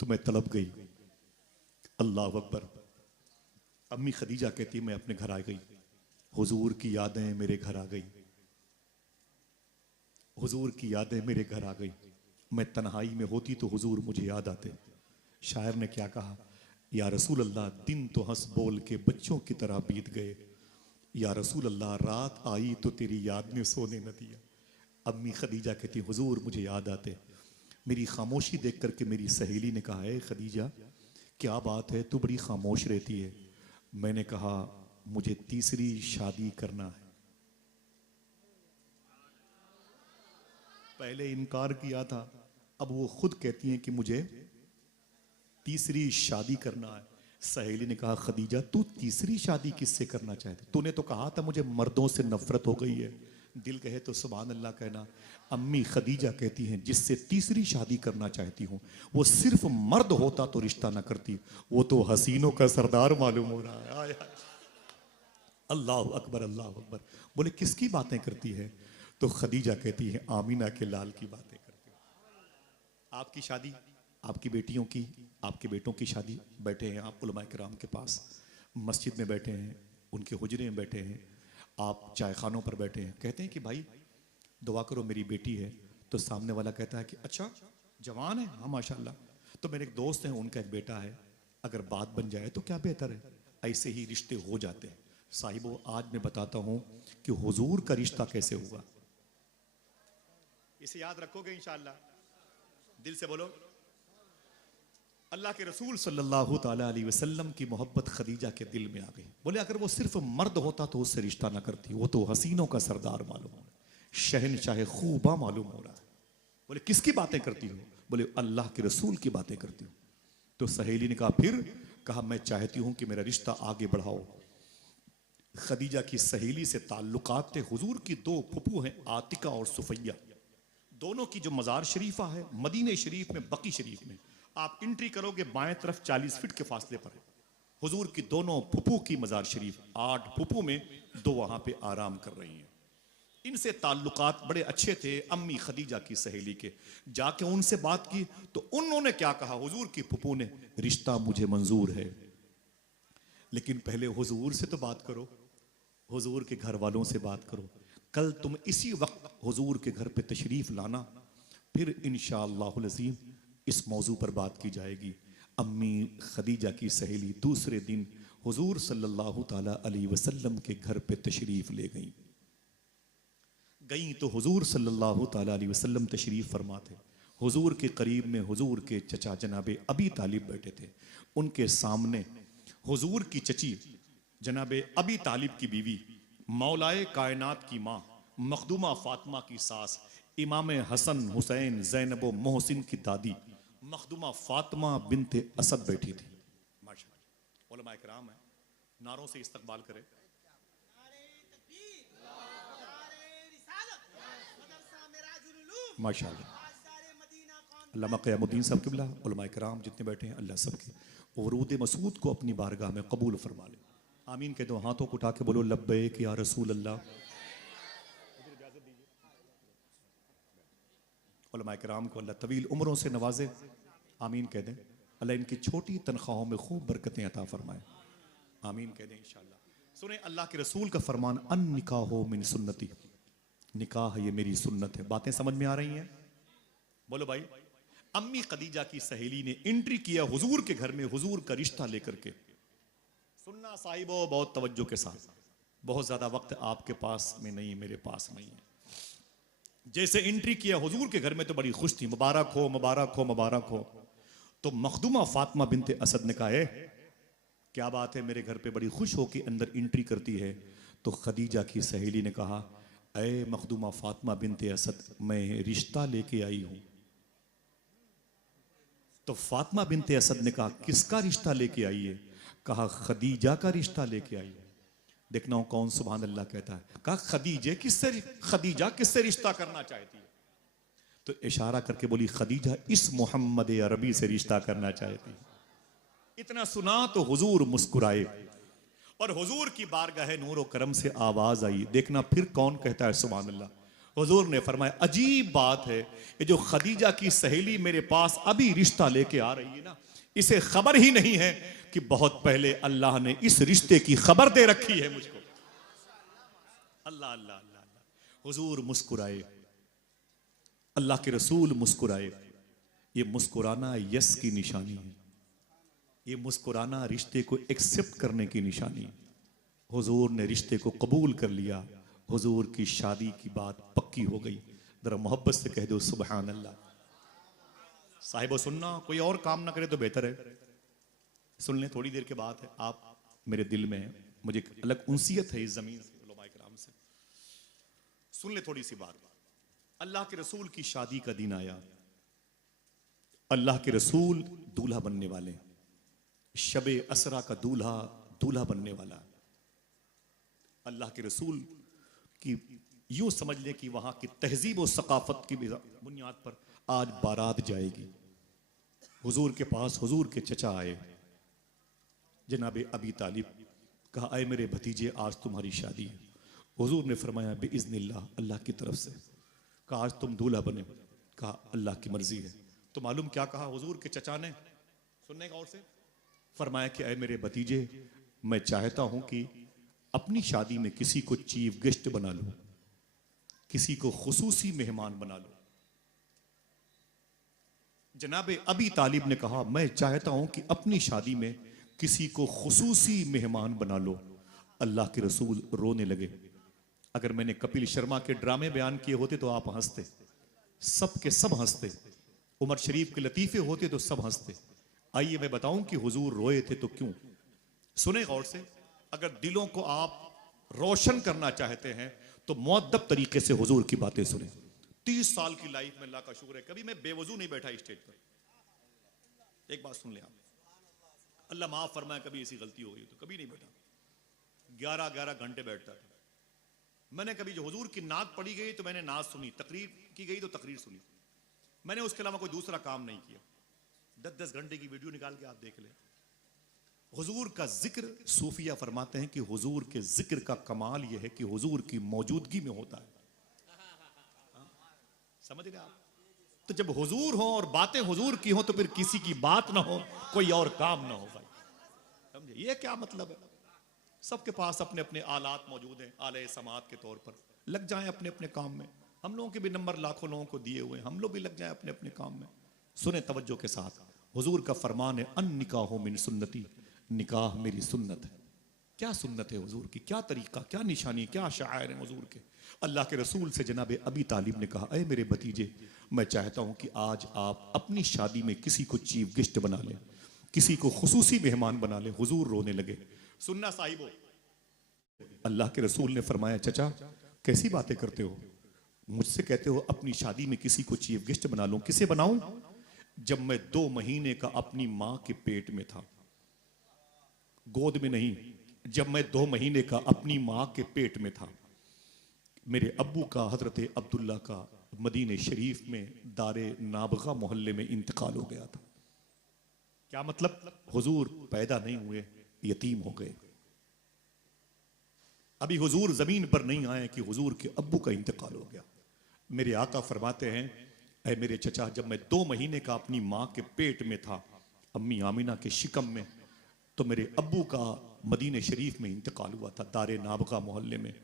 तो मैं तड़प गई। अल्लाह अकबर। अम्मी खदीजा कहती मैं अपने घर आ गई, हुजूर की यादें मेरे घर आ गई, हुजूर की यादें मेरे घर आ गई। मैं तन्हाई में होती तो हुजूर मुझे याद आते। शायर ने क्या कहा, या रसूल अल्लाह दिन तो हंस बोल के बच्चों की तरह बीत गए, या रसूल अल्लाह रात आई तो तेरी याद ने सोने न दिया। अम्मी खदीजा कहती हुजूर मुझे याद आते। मेरी खामोशी देख करके मेरी सहेली ने कहा है खदीजा क्या बात है तू बड़ी खामोश रहती है। मैंने कहा मुझे तीसरी शादी करना है। पहले इनकार किया था, अब वो खुद कहती हैं कि मुझे तीसरी शादी करना है। सहेली ने कहा खदीजा तू तीसरी शादी किससे करना चाहती, तूने तो कहा था मुझे मर्दों से नफरत हो गई है। दिल कहे तो सुभान अल्लाह कहना। अम्मी खदीजा कहती हैं जिससे तीसरी शादी करना चाहती हूँ वो सिर्फ मर्द होता तो रिश्ता ना करती, वो तो हसीनों का सरदार मालूम हो रहा है। आया। अल्लाह अकबर अल्लाह अकबर। बोले किसकी बातें करती है, तो खदीजा कहती है आमीना के लाल की बातें करती है। आपकी शादी, आपकी बेटियों की, आपके बेटों की शादी, बैठे हैं आप उलमाए किराम के पास, मस्जिद में बैठे हैं, उनके हुजरे में बैठे हैं, आप चाय खानों पर बैठे हैं, कहते हैं कि भाई दुआ करो मेरी बेटी है। तो सामने वाला कहता है कि अच्छा जवान है, हाँ माशाल्लाह। तो मेरे एक दोस्त हैं उनका एक बेटा है, अगर बात बन जाए तो क्या बेहतर है। ऐसे ही रिश्ते हो जाते हैं। साहिबो आज मैं बताता हूं कि हुजूर का रिश्ता कैसे हुआ, इसे याद रखोगे इंशाअल्लाह, दिल से बोलो। अल्लाह के रसूल सल्लल्लाहु ताला अलैहि वसल्लम की मोहब्बत खदीजा के दिल में आ गई। बोले अगर वो सिर्फ मर्द होता तो उससे रिश्ता ना करती, वो तो हसीनों का सरदार मालूम हो रहा है, शहनशाह खूबा मालूम हो रहा है। बोले किसकी बातें करती हो, बोले अल्लाह के रसूल की बातें करती हूँ। तो सहेली ने कहा फिर, कहा मैं चाहती हूँ कि मेरा रिश्ता आगे बढ़ाओ। खदीजा की सहेली से ताल्लुकात थे। हुजूर की 2 फुफू हैं आतिका और सुफैया, दोनों की जो मजार शरीफा है मदीने शरीफ में, बकी शरीफ में, आप एंट्री करोगे बाएं तरफ 40 फीट के फासले पर है हुजूर की दोनों फुफू की मजार शरीफ। 8 फुफू में 2 वहां पे आराम कर रही हैं। इनसे ताल्लुकात बड़े अच्छे थे अम्मी खदीजा की सहेली के। जाके उनसे बात की तो उन्होंने क्या कहा, हुजूर की फुफू ने, रिश्ता मुझे मंजूर है, लेकिन पहले हुजूर से तो बात करो, हुजूर के घर वालों से बात करो। कल तुम इसी वक्त हुजूर के घर पे तशरीफ लाना, फिर इंशाअल्लाहुल अज़ीम इस मौजू पर बात की जाएगी। अम्मी खदीजा की सहेली दूसरे दिन हुजूर सल्लल्लाहु ताला अलैहि वसल्लम के घर पे तशरीफ ले गई तो हुजूर सल्लल्लाहु ताला अलैहि वसल्लम तशरीफ फरमा थे। हुजूर के करीब में हुजूर के चचा जनाबे अबी तालिब बैठे थे। उनके सामने हुजूर की चची जनाबे अबी तालिब की बीवी, मौलाए कायनात की माँ मखदूमा फातिमा की सास, इमाम हसन हुसैन ज़ैनब मोहसिन की दादी मखदूमा फातिमा बिनते असद बैठी थी। माशाअल्लाह उलमाए किराम है, नारों से इस्तकबाल करे। माशाअल्लाह अल्लामा क़यामुद्दीन साहब क़िबला, उलमाए किराम जितने बैठे हैं अल्लाह सबके वरूद मसूद को अपनी बारगाह में कबूल फरमा ले। आमीन कह दो, हाथों को उठा के बोलो लब्बैक या रसूल अल्लाह। उलमाए किराम को अल्लाह तवील उम्रों से नवाजे, आमीन कह दें। अल्लाह इनकी छोटी तनख्वाहों में खूब बरकतें अता फरमाए, आमीन कह दें इंशाअल्लाह। सुने अल्लाह के रसूल का फरमान, अन निकाहो मिन सुन्नती, निकाह ये मेरी सुन्नत है। बातें समझ में आ रही हैं? बोलो भाई। अम्मी खदीजा की सहेली ने एंट्री किया हुजूर के घर में, हुजूर का रिश्ता लेकर के। सुनना साहिबो बहुत तवज्जो के साथ, बहुत ज्यादा वक्त आपके पास में नहीं, मेरे पास नहीं है। जैसे एंट्री किया हुजूर के घर में तो बड़ी खुश थी, मुबारक हो मुबारक हो मुबारक हो। तो मखदूमा फातिमा बिनते असद ने कहा, है क्या बात है, मेरे घर पे बड़ी खुश हो के अंदर एंट्री करती है। तो खदीजा की सहेली ने कहा, ऐ मखदूमा फातिमा बिनते असद, मैं रिश्ता लेके आई हूं। तो फातिमा बिनते असद ने कहा, किसका रिश्ता लेके आई है? कहा, खदीजा का रिश्ता लेके आई है। देखना कौन सुभान अल्लाह कहता है। कहा, खदीजा किससे रिश्ता करना चाहती है? तो इशारा करके बोली, खदीजा इस मोहम्मद अरबी से रिश्ता करना चाहती है। इतना सुना तो हुजूर मुस्कुराए और हुजूर की बारगाह नूर और करम से आवाज आई। देखना फिर कौन कहता है सुभान अल्लाह। हुजूर ने फरमाया, अजीब बात है, ये जो खदीजा की सहेली मेरे पास अभी रिश्ता लेके आ रही है ना, इसे खबर ही नहीं है कि बहुत पहले अल्लाह ने इस रिश्ते की खबर दे रखी है मुझको। अल्लाह अल्लाह अल्लाह अल्लाह। हुजूर मुस्कुराए, अल्लाह के रसूल मुस्कुराए। ये मुस्कुराना यस की निशानी है, ये मुस्कुराना रिश्ते को एक्सेप्ट करने की निशानी है। हुजूर ने रिश्ते को कबूल कर लिया, हुजूर की शादी की बात पक्की हो गई। जरा मोहब्बत से कह दो सुभान अल्लाह। साहिबो सुनना, कोई और काम ना करे तो बेहतर है। सुन लें, थोड़ी देर के बाद है, आप मेरे दिल में है, मुझे एक अलग उनसियत है इस जमीन से, उलमाए किराम से। सुन ले थोड़ी सी बात। अल्लाह के रसूल की शादी का दिन आया, अल्लाह के रसूल दूल्हा बनने वाले, शबे असरा का दूल्हा दूल्हा बनने वाला। अल्लाह के रसूल की यूं समझ लें कि वहां की तहजीब और सकाफत की बुनियाद पर आज बारात जाएगी। हुजूर के पास हुजूर के चचा आए, जनाबे अबी तालिब। कहा, आए मेरे भतीजे, आज तुम्हारी शादी है। हुजूर ने फरमाया, बिइज़्निल्लाह, अल्लाह की तरफ से। कहा, आज तुम दूल्हा बने। कहा, अल्लाह की मर्जी है। तो मालूम क्या कहा हुजूर के चचा ने? सुनने का और से फरमाया कि ऐ मेरे भतीजे, मैं चाहता हूं कि अपनी शादी में किसी को चीफ गेस्ट बना लो, किसी को खुसूसी मेहमान बना लो। जनाबे अबी तालिब ने कहा, मैं चाहता हूं कि अपनी शादी में किसी को खुसूसी मेहमान बना लो। अल्लाह के रसूल रोने लगे। अगर मैंने कपिल शर्मा के ड्रामे बयान किए होते तो आप हंसते, सब के सब हंसते। उमर शरीफ के लतीफे होते तो सब हंसते। आइए मैं बताऊं कि हुजूर रोए थे तो क्यों। सुने गौर से, अगर दिलों को आप रोशन करना चाहते हैं तो मुअद्दब तरीके से हुजूर की बातें सुने। 30 साल की लाइफ में अल्लाह का शुक्र है कभी मैं बेवजू नहीं बैठा स्टेज पर। एक बात सुन ले आप, अल्लाह माफ फरमाए कभी ऐसी गलती हो गई तो कभी नहीं बैठा। 11-11 घंटे बैठता था। मैंने कभी जो हुजूर की नात पढ़ी गई तो मैंने नात सुनी, तकरीर की गई तो तकरीर सुनी। मैंने उसके अलावा कोई दूसरा काम नहीं किया। 10-10 घंटे की वीडियो निकाल के आप देख ले। हुजूर का जिक्र, सूफिया फरमाते हैं कि हुजूर के जिक्र का कमाल यह है कि हुजूर की मौजूदगी में होता है। समझ रहे आप? तो जब हुजूर हो और बातें हुजूर की हो तो फिर किसी की बात ना हो, कोई और काम ना हो भाई। समझे ये क्या मतलब है? सबके पास अपने अपने आलात मौजूद हैं, आले समात के तौर पर। लग जाएं अपने अपने काम में। हम लोगों के भी नंबर लाखों लोगों को दिए हुए हैं, हम लोग भी लग जाएं अपने अपने काम में। सुने तवज्जो के साथ, हुजूर का फरमान है, अन निकाहो मिन सुन्नती, निकाह मेरी सुन्नत है। क्या सुन्नत है हुजूर की, क्या तरीका, क्या निशानी, क्या शायर है हुजूर के। अल्लाह के रसूल से जनाबे अबी तालिब ने कहा, ऐ मेरे भतीजे, मैं चाहता हूं कि आज आप अपनी शादी में किसी को चीफ गेस्ट बना लें, किसी को खुसूसी मेहमान बना लें। हुजूर रोने लगे। सुनना साहिबो, अल्लाह के रसूल ने फरमाया, चचा कैसी बातें करते हो, मुझसे कहते हो अपनी शादी में किसी को चीफ गेस्ट बना लूं। किसे बनाऊं? जब मैं 2 महीने का अपनी मां के पेट में था, गोद में नहीं, जब मैं 2 महीने का अपनी मां के पेट में था, मेरे अब्बू का हजरत अब्दुल्ला का मदीने शरीफ में दारे नाबगा मोहल्ले में इंतकाल हो गया था। क्या मतलब? हुजूर पैदा नहीं हुए, यतीम हो गए। अभी हुजूर जमीन पर नहीं आए कि हुजूर के अब्बू का इंतकाल हो गया। मेरे आका फरमाते हैं, ऐ मेरे चचा, जब मैं 2 महीने का अपनी मां के पेट में था, अम्मी आमिना के शिकम में, तो मेरे अब्बू का मदीने शरीफ में इंतकाल हुआ था, दारे नाबगा मोहल्ले में।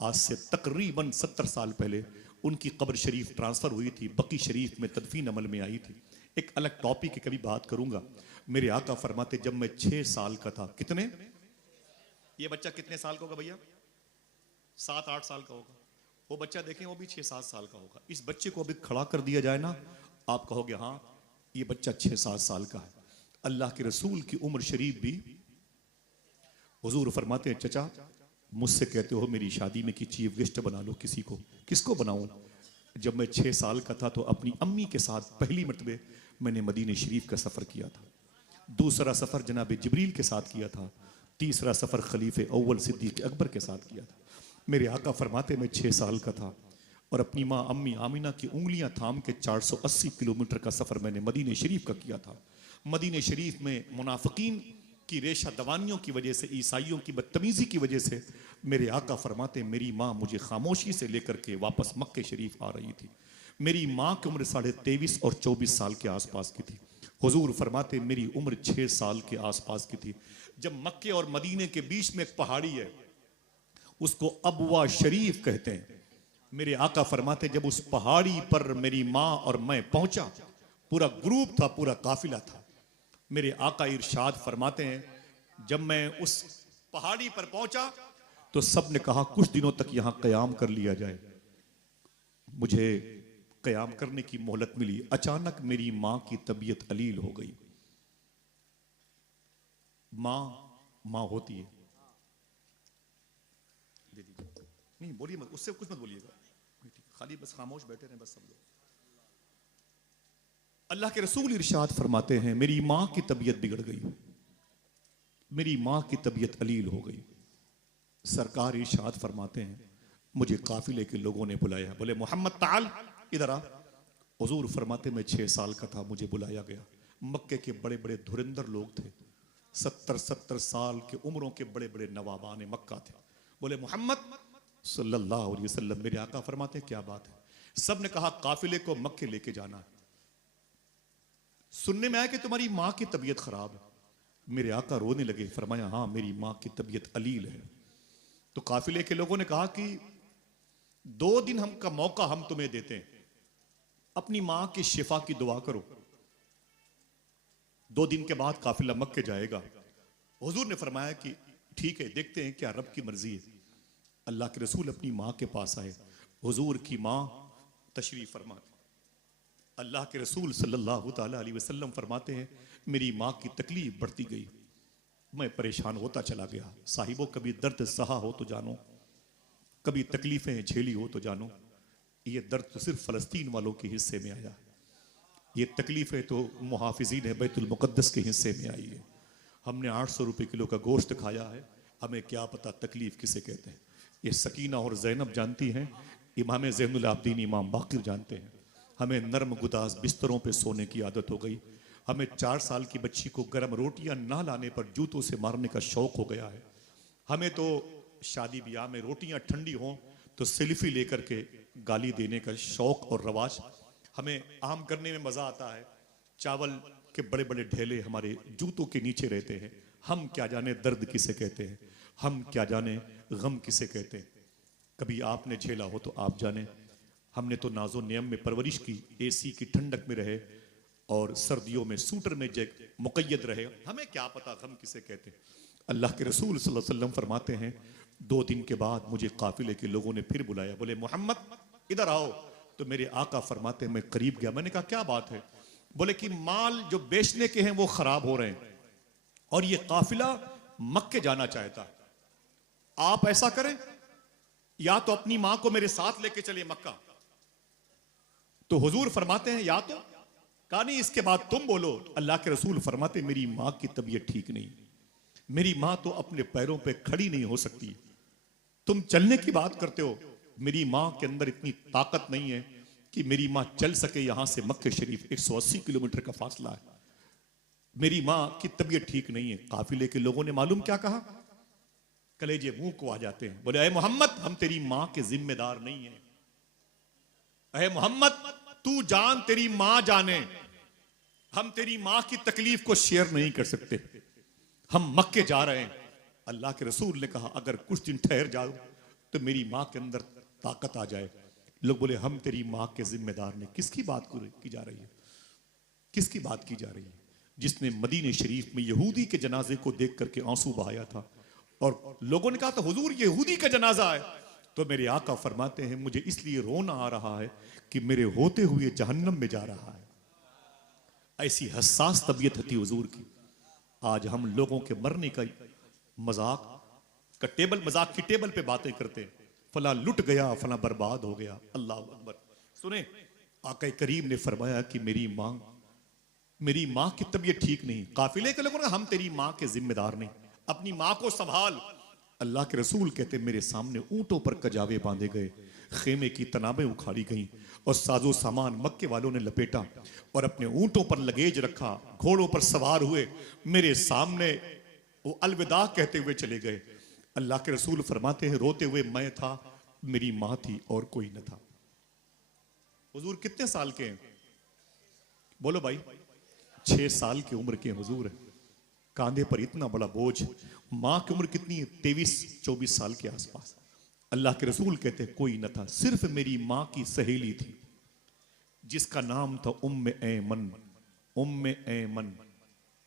आज से तकरीबन 70 साल पहले उनकी कब्र शरीफ ट्रांसफर हुई थी, बकी शरीफ में तदफीन अमल में आई थी। एक अलग टॉपिक की कभी बात करूंगा। मेरे आका फरमाते जब मैं 6 साल का था, कितने, ये बच्चा कितने साल का होगा भैया, 7-8 साल का होगा। वो बच्चा देखें वो भी 6-7 साल का होगा। इस बच्चे को अभी खड़ा कर दिया जाए ना, आप कहोगे हाँ ये बच्चा 6-7 साल का है। अल्लाह के रसूल की उम्र शरीफ भी, हुजूर फरमाते हैं चचा मुझसे कहते हो मेरी शादी में कि चीफ गेस्ट बना लो किसी को, किसको बनाऊं? जब मैं 6 साल का था तो अपनी अम्मी के साथ पहली मरतबे मैंने मदीने शरीफ का सफर किया था। दूसरा सफर जनाब जिब्रील के साथ किया था। तीसरा सफर खलीफे अव्वल सिद्दीक अकबर के साथ किया था। मेरे आका फरमाते मैं 6 साल का था और अपनी माँ अम्मी आमिना की उंगलियां थाम के 480 किलोमीटर का सफर मैंने मदीने शरीफ का किया था। मदीने शरीफ में मुनाफिकीन की रेशा दवानियों की वजह से, ईसाइयों की बदतमीजी की वजह से मेरे आका फरमाते मेरी माँ मुझे खामोशी से लेकर के वापस मक्के शरीफ आ रही थी। मेरी माँ की उम्र 23.5 और 24 साल के आसपास की थी। हुजूर फरमाते मेरी उम्र 6 साल के आसपास की थी। जब मक्के और मदीने के बीच में एक पहाड़ी है उसको अबवा शरीफ कहते हैं। मेरे आका फरमाते जब उस पहाड़ी पर मेरी माँ और मैं पहुंचा, पूरा ग्रुप था, पूरा काफिला था। मेरे आका इरशाद फरमाते हैं जब मैं उस पहाड़ी पर पहुंचा तो सब ने कहा कुछ दिनों तक यहां कयाम कर लिया जाए। मुझे कयाम करने की मोहलत मिली। अचानक मेरी मां की तबीयत अलील हो गई। मां मां होती है, नहीं बोलिए मत, उससे कुछ मत बोलिएगा, खाली बस खामोश बैठे रहे बस सब लोग। अल्लाह के रसूल इरशाद फरमाते हैं मेरी मां की तबीयत बिगड़ गई, मेरी मां की तबीयत अलील हो गई। सरकार इरशाद फरमाते हैं मुझे काफिले के लोगों ने बुलाया, बोले मोहम्मद ताल इधर आ। हुजूर फरमाते मैं 6 साल का था, मुझे बुलाया गया। मक्के के बड़े बड़े धुरंधर लोग थे, 70-70 साल के उम्रों के बड़े बड़े नवाबान मक्का थे। बोले मोहम्मद सल्लल्लाहु अलैहि वसल्लम, मेरे आका फरमाते क्या बात है? सब ने कहा काफिले को मक्के लेके जाना है। सुनने में आया कि तुम्हारी मां की तबीयत खराब है। मेरे आका रोने लगे, फरमाया हाँ मेरी मां की तबीयत अलील है। तो काफिले के लोगों ने कहा कि 2 दिन हम का मौका हम तुम्हें देते हैं, अपनी मां की शिफा की दुआ करो। 2 दिन के बाद काफिला मक्के जाएगा। हुजूर ने फरमाया कि ठीक है देखते हैं क्या रब की मर्जी है। अल्लाह के रसूल अपनी मां के पास आए। हुजूर की मां तशरीफ फरमा। अल्लाह के रसूल सल्लल्लाहु ताला अलैहि वसल्लम फरमाते हैं मेरी मां की तकलीफ बढ़ती गई, मैं परेशान होता चला गया। साहिबों कभी दर्द सहा हो तो जानो, कभी तकलीफें झेली हो तो जानो, ये दर्द तो सिर्फ फलस्तीन वालों के हिस्से में आया, ये तकलीफें तो मुहाफिजीन बैतुल मुकद्दस के हिस्से में आई है। हमने 800 रुपए किलो का गोश्त खाया है, हमें क्या पता तकलीफ किसे कहते हैं। ये सकीना और जैनब जानती हैं, इमाम ज़ैनुल आबिदीन इमाम बाकिर जानते हैं। हमें नरम गुदास बिस्तरों पे सोने की आदत हो गई। हमें 4 साल की बच्ची को गर्म रोटियां ना लाने पर जूतों से मारने का शौक हो गया है। हमें तो शादी ब्याह में रोटियां ठंडी हों तो सेल्फी लेकर के गाली देने का शौक और रवाज। हमें आम करने में मजा आता है। चावल के बड़े बड़े ढेले हमारे जूतों के नीचे रहते हैं। हम क्या जाने दर्द किसे कहते हैं, हम क्या जाने गम किसे कहते हैं। कभी आपने झेला हो तो आप जाने। हमने तो नाजो नियम में परवरिश की, एसी की ठंडक में रहे और सर्दियों में सूटर में मुक़य्यद रहे, हमें क्या पता गम किसे कहते हैं। अल्लाह के रसूल सल्लल्लाहु अलैहि वसल्लम फरमाते हैं 2 दिन के बाद मुझे काफिले के लोगों ने फिर बुलाया, बोले मोहम्मद इधर आओ। तो मेरे आका फरमाते मैं करीब गया। मैंने कहा क्या बात है? बोले कि माल जो बेचने के हैं वो खराब हो रहे हैं और ये काफिला मक्के जाना चाहता है। आप ऐसा करें, या तो अपनी मां को मेरे साथ लेके चले मक्का। तो हुजूर फरमाते हैं या तो, कहा नहीं इसके बाद तुम बोलो। अल्लाह के रसूल फरमाते मेरी मां की तबीयत ठीक नहीं, मेरी मां तो अपने पैरों पे खड़ी नहीं हो सकती। तुम चलने की बात करते हो, मेरी मां के अंदर इतनी ताकत नहीं है कि मेरी मां चल सके। यहां से मक्के शरीफ 180 किलोमीटर का फासला है। मेरी मां की तबीयत ठीक नहीं है। काफिले के लोगों ने मालूम क्या कहा, कलेजे मुंह को आ जाते हैं। बोले अरे मोहम्मद हम तेरी मां के जिम्मेदार नहीं है। अरे मोहम्मद तू जान तेरी मां जाने, हम तेरी मां की तकलीफ को शेयर नहीं कर सकते। हम मक्के जा रहे हैं, अल्लाह के रसूल ने कहा अगर कुछ दिन ठहर जाओ तो मेरी माँ के अंदर ताकत आ जाए। लोग बोले हम तेरी माँ के जिम्मेदार नहीं। किसकी बात की जा रही है? किसकी बात की जा रही है? जिसने मदीने शरीफ में यहूदी के जनाजे को देख करके आंसू बहाया था और लोगों ने कहा था हुजूर यहूदी का जनाजा है, तो मेरे आका फरमाते हैं मुझे इसलिए रोना आ रहा है कि मेरे होते हुए जहन्नम में जा रहा है। ऐसी हसास तबीयत थी हुजूर की। आज हम लोगों के मरने का मजाक की टेबल पे बातें करते हैं, फला लुट गया, फला बर्बाद हो गया। अल्लाह अकबर। सुने, आका करीम ने फरमाया कि मेरी माँ की तबीयत ठीक नहीं। काफिले के लोगों ने हम तेरी माँ के जिम्मेदार नहीं, अपनी माँ को संभाल। अल्लाह के रसूल कहते मेरे सामने ऊंटों पर कजावे बांधे गए, खेमे की तनाबें उखाड़ी गईं और साजो सामान मक्के वालों ने लपेटा और अपने ऊंटों पर लगेज रखा, घोड़ों पर सवार हुए, मेरे सामने वो अलविदा कहते हुए चले गए। अल्लाह के रसूल फरमाते हैं रोते हुए मैं था, मेरी माँ थी और कोई न था। हुजूर कितने साल के हैं? बोलो भाई। 6 साल की उम्र के हुजूर है, कांधे पर इतना बड़ा बोझ। मां की उम्र कितनी है? 23-24 साल के आसपास। अल्लाह के रसूल कहते हैं कोई न था, सिर्फ मेरी मां की सहेली थी जिसका नाम था उम्मे ऐमन। उम्मे ऐमन,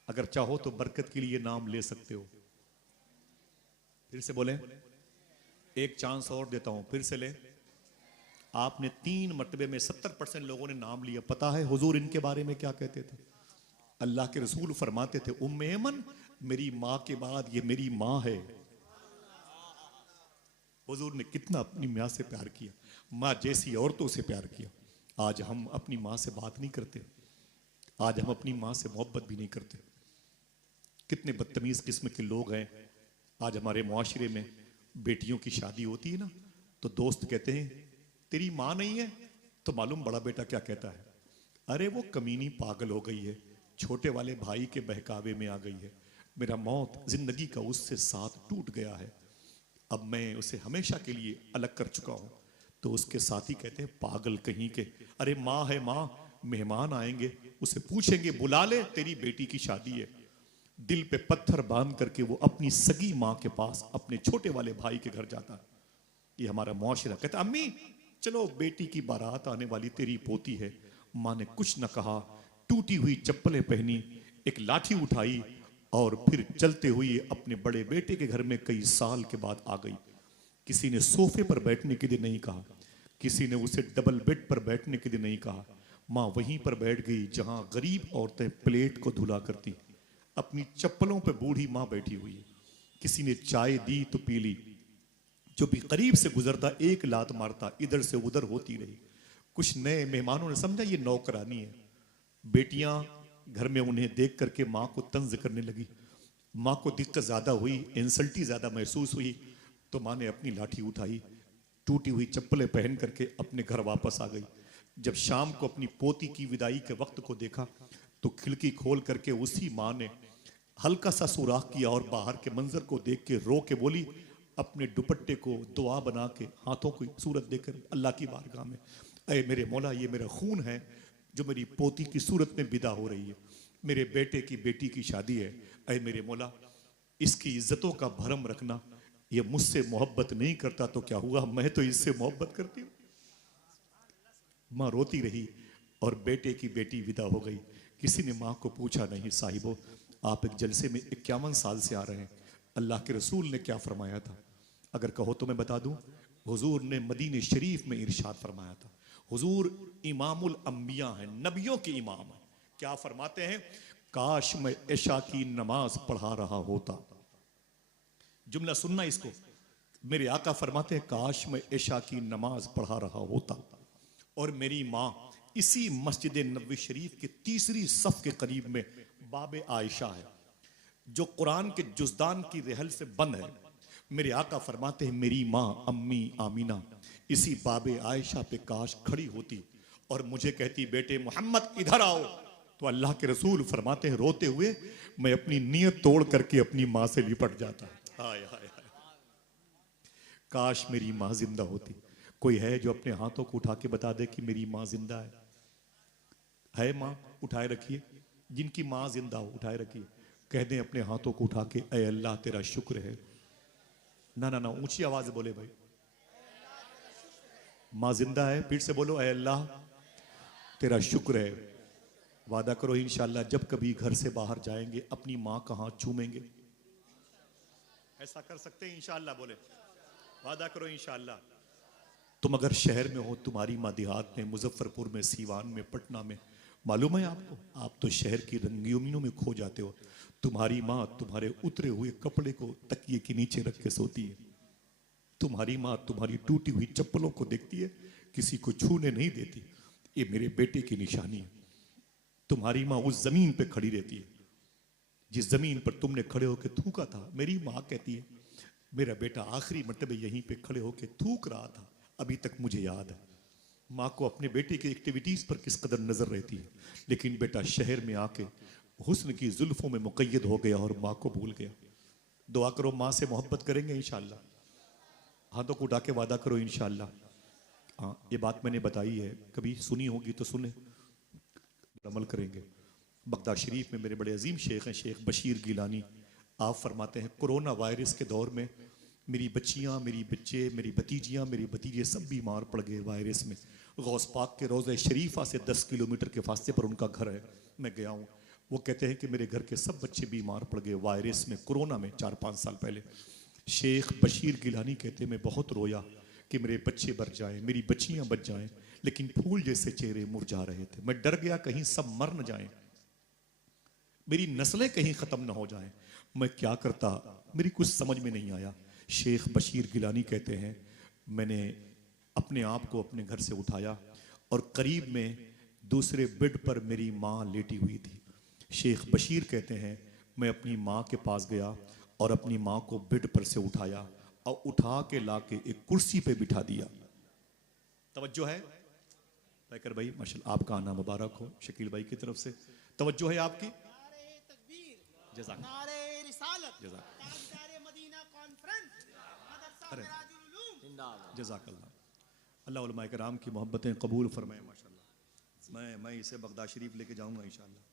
अगर चाहो तो बरकत के लिए नाम ले सकते हो। फिर से बोले, एक चांस और देता हूं, फिर से ले। आपने 3 मरतबे में 70% लोगों ने नाम लिया। पता है हुजूर इनके बारे में क्या कहते थे? अल्लाह के रसूल फरमाते थे उम्मे ऐमन मेरी माँ के बाद ये मेरी माँ है। हुजूर ने कितना अपनी माँ से प्यार किया, माँ जैसी औरतों से प्यार किया। आज हम अपनी माँ से बात नहीं करते, आज हम अपनी माँ से मोहब्बत भी नहीं करते। कितने बदतमीज किस्म के लोग हैं। आज हमारे मुआशरे में बेटियों की शादी होती है ना, तो दोस्त कहते हैं तेरी माँ नहीं है, तो मालूम बड़ा बेटा क्या कहता है? अरे वो कमीनी पागल हो गई है, छोटे वाले भाई के बहकावे में आ गई है, मेरा मौत जिंदगी का उससे साथ टूट गया है, अब मैं उसे हमेशा के लिए अलग कर चुका हूं। तो उसके साथी कहते हैं पागल कहीं के, अरे माँ है माँ, मेहमान आएंगे उसे पूछेंगे बुला ले तेरी बेटी की शादी है। दिल पे पत्थर बांध करके वो अपनी सगी माँ के पास अपने छोटे वाले भाई के घर जाता है। ये हमारा मुआशरा। कहता अम्मी चलो बेटी की बारात आने वाली, तेरी पोती है। माँ ने कुछ न कहा, टूटी हुई चप्पलें पहनी, एक लाठी उठाई और फिर चलते हुए अपने बड़े बेटे के घर में कई साल के बाद आ गई। किसी ने सोफे पर बैठने के लिए नहीं कहा, किसी ने उसे डबल बेड पर बैठने के लिए नहीं कहा। माँ वहीं पर बैठ गई जहां गरीब औरतें प्लेट को धुला करती। अपनी चप्पलों पर बूढ़ी माँ बैठी हुई है। किसी ने चाय दी तो पी ली, जो भी करीब से गुजरता एक लात मारता, इधर से उधर होती रही। कुछ नए मेहमानों ने समझा ये नौकरानी है। बेटियां घर में उन्हें देख करके माँ को तंज करने लगी। माँ को दिक्कत ज्यादा हुई, इंसल्टी ज्यादा महसूस हुई, तो माँ ने अपनी लाठी उठाई, टूटी हुई चप्पलें पहन करके अपने घर वापस आ गई। जब शाम को अपनी पोती की विदाई के वक्त को देखा तो खिड़की खोल करके उसी माँ ने हल्का सा सुराख किया और बाहर के मंजर को देख के रो के बोली, अपने दुपट्टे को दुआ बना के हाथों की सूरत देकर अल्लाह की बारगाह में, अरे मेरे मौला ये मेरा खून है जो मेरी पोती की सूरत में विदा हो रही है, मेरे बेटे की बेटी की शादी है, अरे मेरे मौला इसकी इज्जतों का भरम रखना। ये मुझसे मोहब्बत नहीं करता तो क्या हुआ, मैं तो इससे मोहब्बत करती हूँ। माँ रोती रही और बेटे की बेटी विदा हो गई। किसी ने माँ को पूछा नहीं, साहिबो आप एक जलसे में 51 साल से आ रहे हैं, अल्लाह के रसूल ने क्या फरमाया था? अगर कहो तो मैं बता दूं, हुजूर ने मदीने शरीफ में इरशाद फरमाया था। हुजूर इमामुल अंबिया हैं, नबियों के इमाम हैं। क्या फरमाते हैं? काश मैं इशा की नमाज पढ़ा रहा होता। जुमला सुनना इसको। मेरे आका फरमाते हैं काश मैं इशा की नमाज पढ़ा रहा होता और मेरी माँ इसी मस्जिद नबवी शरीफ के तीसरी सफ के करीब में बाबे आयशा है जो कुरान के जुज़दान की रहल से बंद है। मेरे आका फरमाते हैं मेरी माँ अम्मी आमीना इसी बाबे आयशा पे काश खड़ी होती और मुझे कहती बेटे मोहम्मद इधर आओ, तो अल्लाह के रसूल फरमाते हैं रोते हुए मैं अपनी नीयत तोड़ करके अपनी माँ से लिपट जाता। हाय हाय हाय, काश मेरी माँ जिंदा होती। कोई है जो अपने हाथों को उठा के बता दे कि मेरी माँ जिंदा है माँ? उठाए रखिए, जिनकी माँ जिंदा हो उठाए रखिए, कह दें अपने हाथों को उठा के, ऐ अल्लाह तेरा शुक्र है ना ना ना, ऊंची आवाज से बोले भाई। माँ जिंदा है, पीठ से बोलो, ऐ अल्लाह तेरा शुक्र है। वादा करो इंशाल्लाह जब कभी घर से बाहर जाएंगे अपनी माँ का हाथ चूमेंगे। ऐसा कर सकते हैं इंशाल्लाह? बोले वादा करो इंशाल्लाह। तुम अगर शहर में हो, तुम्हारी माँ देहात में, मुजफ्फरपुर में, सीवान में, पटना में, मालूम है आपको, आप तो शहर की रंगीनियों में खो जाते हो। तुम्हारी माँ तुम्हारे उतरे हुए कपड़े को तकिए के नीचे रख के सोती है। तुम्हारी माँ तुम्हारी टूटी हुई चप्पलों को देखती है, किसी को छूने नहीं देती। ये मेरे बेटे की निशानी है। तुम्हारी माँ उस जमीन पे खड़ी रहती है जिस जमीन पर तुमने खड़े होकर थूका था। मेरी माँ कहती है मेरा बेटा आखिरी मर्तबे यहीं पे खड़े होकर थूक रहा था, अभी तक मुझे याद है। माँ को अपने बेटे की एक्टिविटीज पर किस कदर नजर रहती है, लेकिन बेटा शहर में आके हुस्न की जुल्फों में मुकैयद हो गया और माँ को भूल गया। दुआ करो माँ से मोहब्बत करेंगे इंशाल्लाह। हाथों को उठा के वादा करो इंशाल्लाह। हाँ, ये बात मैंने बताई है, कभी सुनी होगी तो सुने, अमल करेंगे। बगदाद शरीफ में मेरे बड़े अजीम शेख हैं, शेख बशीर गिलानी। आप फरमाते हैं कोरोना वायरस के दौर में मेरी बच्चियां, मेरी बच्चे, मेरी भतीजियां, मेरी भतीजे सब बीमार पड़ गए वायरस में। गौस पाक के रोज़े शरीफा से 10 किलोमीटर के फासले पर उनका घर है, मैं गया हूँ। वो कहते हैं कि मेरे घर के सब बच्चे बीमार पड़ गए वायरस में, कोरोना में, 4-5 साल पहले। शेख बशीर गिलानी कहते मैं बहुत रोया कि मेरे बच्चे बच जाएं, मेरी बच्चियां बच जाएं, लेकिन फूल जैसे चेहरे मुरझा रहे थे। मैं डर गया कहीं सब मर न जाएं, मेरी नस्लें कहीं खत्म न हो जाएं। मैं क्या करता, मेरी कुछ समझ में नहीं आया। शेख बशीर गिलानी कहते हैं मैंने अपने आप को अपने घर से उठाया और करीब में दूसरे बेड पर मेरी माँ लेटी हुई थी। शेख बशीर कहते हैं मैं अपनी माँ के पास गया और अपनी माँ को बेड पर से उठाया और उठा के ला के एक कुर्सी पे बिठा दिया। तवज्जो है बैकर भाई, माशाल्लाह आपका आना मुबारक हो। शकील भाई की तरफ से तवज्जो है आपकी। जज़ाक जज़ाक अरे जज़ाक अल्लाह। अल्लाह उलमा किराम की मोहब्बतें कबूल फरमाए माशाल्लाह। मैं इसे बगदाद शरीफ लेके जाऊंगा इंशाल्लाह।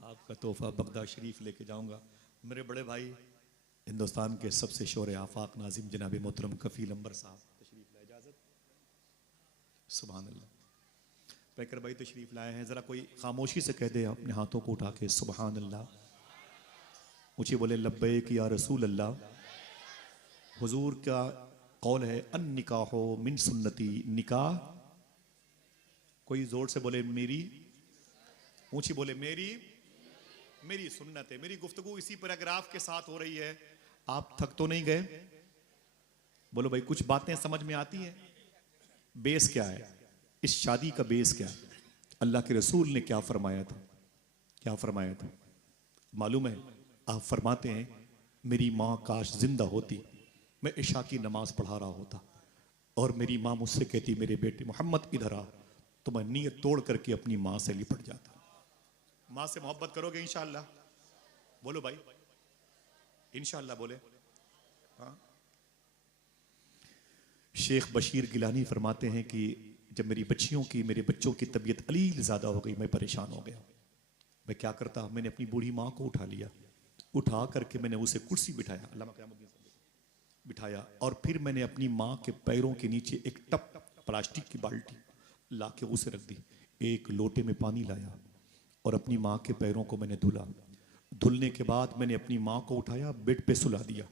आपका तोहफा बगदाद शरीफ लेके जाऊंगा। मेरे बड़े भाई हिंदुस्तान के सबसे शोर आफाक नाजिम जनाब मोहतरम कफील अंबर साहब तशरीफ लाए, इजाज़त। सुभान अल्लाह। पैकर भाई तशरीफ लाए हैं, ज़रा कोई खामोशी से कह दे अपने हाथों को उठा के सुभान अल्लाह। ऊँची बोले लब्बैक या रसूल अल्लाह। हुजूर का कौल है अन निकाहो मिन सुन्नती, निकाह कोई जोर से बोले मेरी, ऊँची बोले मेरी सुन्नत है। मेरी गुफ्तगू इसी पैराग्राफ के साथ हो रही है। आप थक तो नहीं गए? बोलो भाई कुछ बातें समझ में आती हैं? बेस क्या है इस शादी का? बेस क्या है? अल्लाह के रसूल ने क्या फरमाया था? क्या फरमाया था मालूम है? आप फरमाते हैं मेरी माँ काश जिंदा होती, मैं इशा की नमाज पढ़ा रहा होता और मेरी माँ मुझसे कहती मेरे बेटे मोहम्मद इधर आ, तो मैं नीयत तोड़ करके अपनी माँ से लिपट जाता। माँ से मोहब्बत करोगे इंशाअल्लाह? बोलो भाई इंशाअल्लाह बोले। हाँ। शेख बशीर गिलानी फरमाते हैं कि जब मेरी बच्चियों की, मेरे बच्चों की तबीयत अलील ज़्यादा हो गई, मैं परेशान हो गया। मैं क्या करता, मैंने अपनी बूढ़ी माँ को उठा लिया, उठा करके मैंने उसे कुर्सी बिठाया, अल्लाह बिठाया, और फिर मैंने अपनी माँ के पैरों के नीचे एक टप प्लास्टिक की बाल्टी ला के उसे रख दी। एक लोटे में पानी लाया और अपनी माँ के पैरों को मैंने धुला। धुलने के बाद मैंने अपनी माँ को उठाया, बेड पे सुला दिया।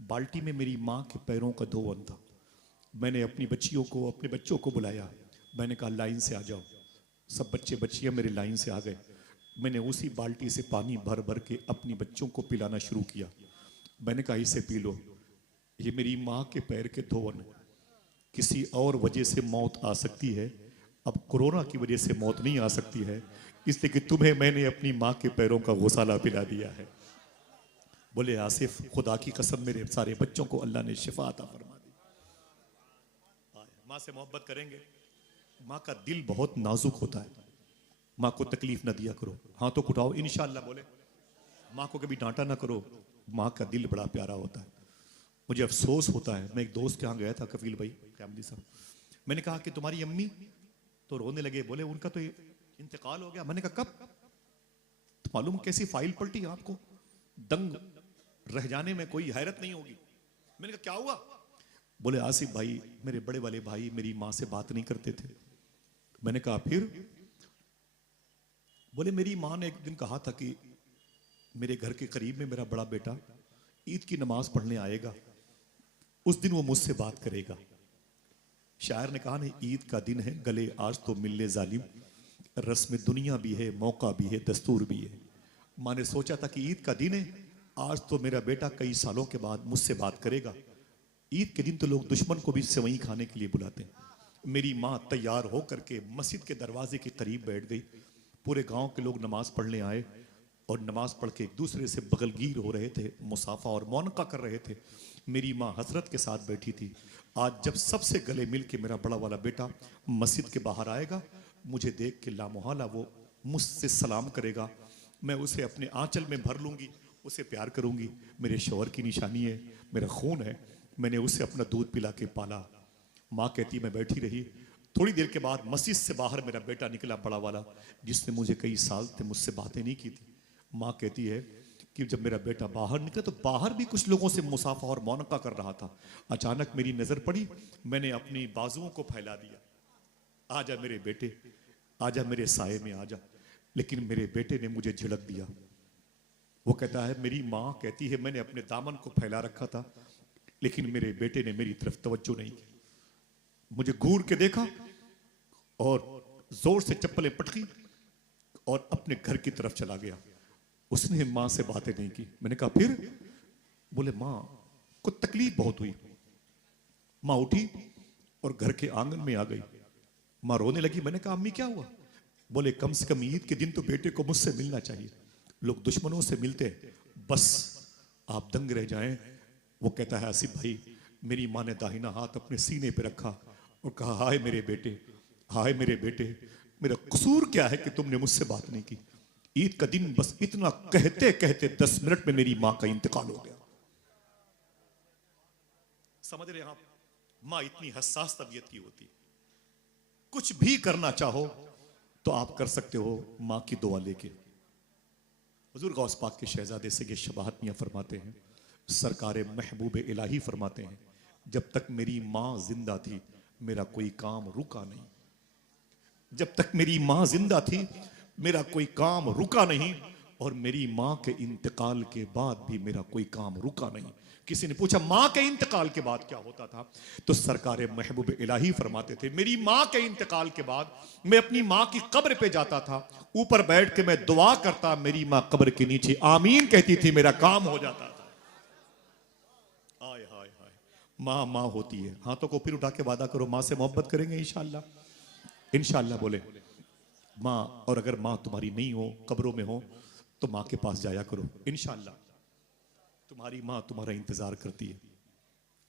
बाल्टी में मेरी माँ के पैरों का धोवन था। मैंने अपनी बच्चियों को, अपने बच्चों को बुलाया। मैंने कहा लाइन से आ जाओ। सब बच्चे बच्चियाँ मेरे लाइन से आ गए। मैंने उसी बाल्टी से पानी भर भर के अपनी बच्चों को पिलाना शुरू किया। मैंने कहा इसे पी लो, ये मेरी माँ के पैर के धोवन। किसी और वजह से मौत आ सकती है, अब कोरोना की वजह से मौत नहीं आ सकती है, इसलिए कि तुम्हें मैंने अपनी माँ के पैरों का गौसाला पिला दिया है। बोले आसिफ खुदा की कसम मेरे सारे बच्चों को अल्लाह ने शिफा अता फरमा दी। माँ से मोहब्बत करेंगे। माँ का दिल बहुत नाजुक होता है, माँ को तकलीफ ना दिया करो। हाथों को उठाओ इंशाअल्लाह बोले। माँ को कभी डांटा ना करो, माँ का दिल बड़ा प्यारा होता है। मुझे अफसोस होता है, मैं एक दोस्त के यहाँ गया था, कफील भाई कैमली साहब। मैंने कहा कि तुम्हारी अम्मी, तो रोने लगे, बोले उनका तो इंतकाल हो गया। मैंने कहा कब? तो मालूम कैसी फाइल पलटी आपको, दंग रह जाने में कोई हैरत नहीं होगी। मैंने कहा क्या हुआ? बोले आसिफ भाई, मेरे बड़े वाले भाई मेरी मां से बात नहीं करते थे। मैंने कहा फिर? बोले मेरी मां ने एक दिन कहा था कि मेरे घर के करीब में मेरा बड़ा बेटा ईद की नमाज पढ़ने आएगा, उस दिन वो मुझसे बात करेगा। शायर ने कहा नहीं, ईद का दिन है, गले आज तो मिलने जालिम, रस्म दुनिया भी है, मौका भी है, दस्तूर भी है। मां ने सोचा था कि ईद का दिन है, आज तो मेरा बेटा कई सालों के बाद मुझसे बात करेगा। ईद के दिन तो लोग दुश्मन को भी सेवई खाने के लिए बुलाते हैं। मेरी माँ तैयार होकर के मस्जिद के दरवाजे के करीब बैठ गई। पूरे गांव के लोग नमाज पढ़ने आए और नमाज पढ़ के एक दूसरे से बगलगीर हो रहे थे, मुसाफा और मौनका कर रहे थे। मेरी माँ हसरत के साथ बैठी थी। आज जब सबसे गले मिल के मेरा बड़ा वाला बेटा मस्जिद के बाहर आएगा, मुझे देख के लामोहाला वो मुझसे सलाम करेगा, मैं उसे अपने आंचल में भर लूंगी, उसे प्यार करूंगी। मेरे शौहर की निशानी है, मेरा खून है, मैंने उसे अपना दूध पिला के पाला। माँ कहती मैं बैठी रही। थोड़ी देर के बाद मस्जिद से बाहर मेरा बेटा निकला, बड़ा वाला, जिसने मुझे कई साल से मुझसे बातें नहीं की थी। माँ कहती है कि जब मेरा बेटा बाहर निकला तो बाहर भी कुछ लोगों से मुसाफा और मौनका कर रहा था। अचानक मेरी नजर पड़ी, मैंने अपनी बाजुओं को फैला दिया, आजा मेरे बेटे, आजा मेरे साये में आजा। लेकिन मेरे बेटे ने मुझे झिड़क दिया। वो कहता है मेरी माँ कहती है मैंने अपने दामन को फैला रखा था, लेकिन मेरे बेटे ने मेरी तरफ तवज्जो नहीं की। मुझे घूर के देखा और जोर से चप्पलें पटकी और अपने घर की तरफ चला गया। उसने मां से बातें नहीं की। मैंने कहा फिर? बोले मां को तकलीफ बहुत हुई। मां उठी और घर के आंगन में आ गई। मां रोने लगी। मैंने कहा अम्मी क्या हुआ? बोले कम से कम ईद के दिन तो बेटे को मुझसे मिलना चाहिए, लोग दुश्मनों से मिलते हैं, बस आप दंग रह जाएं। वो कहता है आसिफ भाई, मेरी मां ने दाहिना हाथ अपने सीने पे रखा और कहा हाय मेरे बेटे, हाय मेरे बेटे, मेरा कसूर क्या है कि तुमने मुझसे बात नहीं की? ईद का दिन बस इतना कहते कहते 10 मिनट में मेरी मां का इंतकाल हो गया। समझ रहे हैं आप? मां इतनी हसास तबीयत की होती। कुछ भी करना चाहो तो आप कर सकते हो मां की दुआ लेके। हुजूर गौस पाक के शहजादे सैयद शबाहत मियां फरमाते हैं, सरकारे महबूब इलाही फरमाते हैं, जब तक मेरी मां जिंदा थी मेरा कोई काम रुका नहीं। जब तक मेरी मां जिंदा थी मेरा कोई काम रुका नहीं, और मेरी मां के इंतकाल के बाद भी मेरा कोई काम रुका नहीं। किसी ने पूछा मां के इंतकाल के बाद क्या होता था? तो सरकारे महबूब इलाही फरमाते थे, मेरी मां के इंतकाल के बाद मैं अपनी मां की कब्र पे जाता था, ऊपर बैठ के मैं दुआ करता, मेरी मां कब्र के नीचे आमीन कहती थी, मेरा काम हो जाता था। आय हाय हाय, मां मां होती है। हाथों को फिर उठा के वादा करो, मां से मोहब्बत करेंगे इंशाअल्लाह। इंशाअल्लाह बोले मां, और अगर मां तुम्हारी नहीं हो, कब्रों में हो, तो मां के पास जाया करो। इंशाअल्लाह तुम्हारी मां तुम्हारा इंतजार करती है,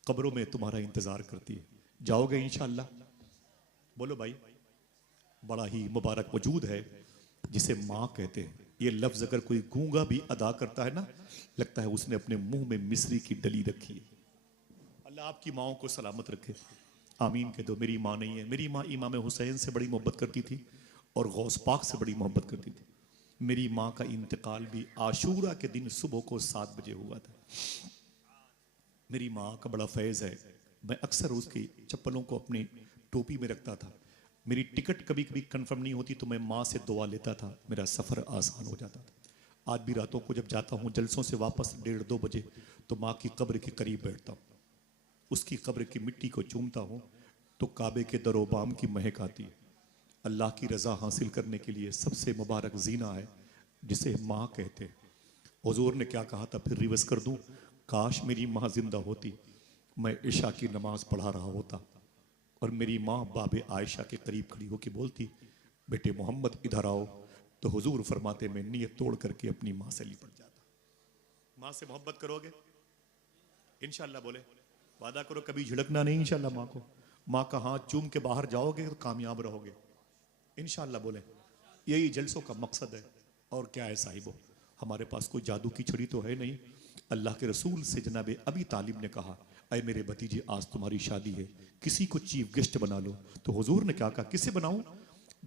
कब्रों में तुम्हारा इंतजार करती है। जाओगे इंशाअल्लाह? बोलो भाई। बड़ा ही मुबारक वजूद है जिसे मां कहते हैं। ये लफ्ज अगर कोई गूंगा भी अदा करता है ना, लगता है उसने अपने मुंह में मिस्री की डली रखी है। अल्लाह आपकी माओं को सलामत रखे। आमीन कह दो। मेरी मां नहीं है। मेरी मां इमाम हुसैन से बड़ी मोहब्बत करती थी और गौस पाक से बड़ी मोहब्बत करती थी। मेरी मां का इंतकाल भी आशूरा के दिन सुबह को 7 बजे हुआ था। मेरी मां का बड़ा फैज है। मैं अक्सर उसकी चप्पलों को अपनी टोपी में रखता था। मेरी टिकट कभी कभी कंफर्म नहीं होती तो मैं मां से दुआ लेता था, मेरा सफर आसान हो जाता था। आज भी रातों को जब जाता हूं जलसों से वापस 1:30-2 बजे, तो मां की कब्र के करीब बैठता हूं, उसकी कब्र की मिट्टी को चूमता हूं तो काबे के दरोबाम की महक आती है। अल्लाह की रजा हासिल करने के लिए सबसे मुबारक जीना है जिसे माँ कहते हैं। हुजूर ने क्या कहा था, फिर रिवर्स कर दूं, काश मेरी माँ जिंदा होती, मैं इशा की नमाज पढ़ा रहा होता और मेरी माँ बाबे आयशा के करीब खड़ी होकर बोलती, बेटे मोहम्मद इधर आओ, तो हुजूर फरमाते मैं नीयत तोड़ करके अपनी माँ से लिपट जाता। माँ से मोहब्बत करोगे इंशाअल्लाह? बोले वादा करो कभी झिड़कना नहीं इंशाअल्लाह माँ को। माँ का हाथ चूम के बाहर जाओगे तो कामयाब रहोगे इंशाअल्लाह। बोले यही जलसों का मकसद है। और क्या है साहिबो, हमारे पास कोई जादू की छड़ी तो है नहीं। अल्लाह के रसूल से जनाबे अबी तालिब ने कहा, अय मेरे भतीजे आज तुम्हारी शादी है, किसी को चीफ गेस्ट बना लो। तो हुजूर ने क्या कहा, किसे बनाऊं?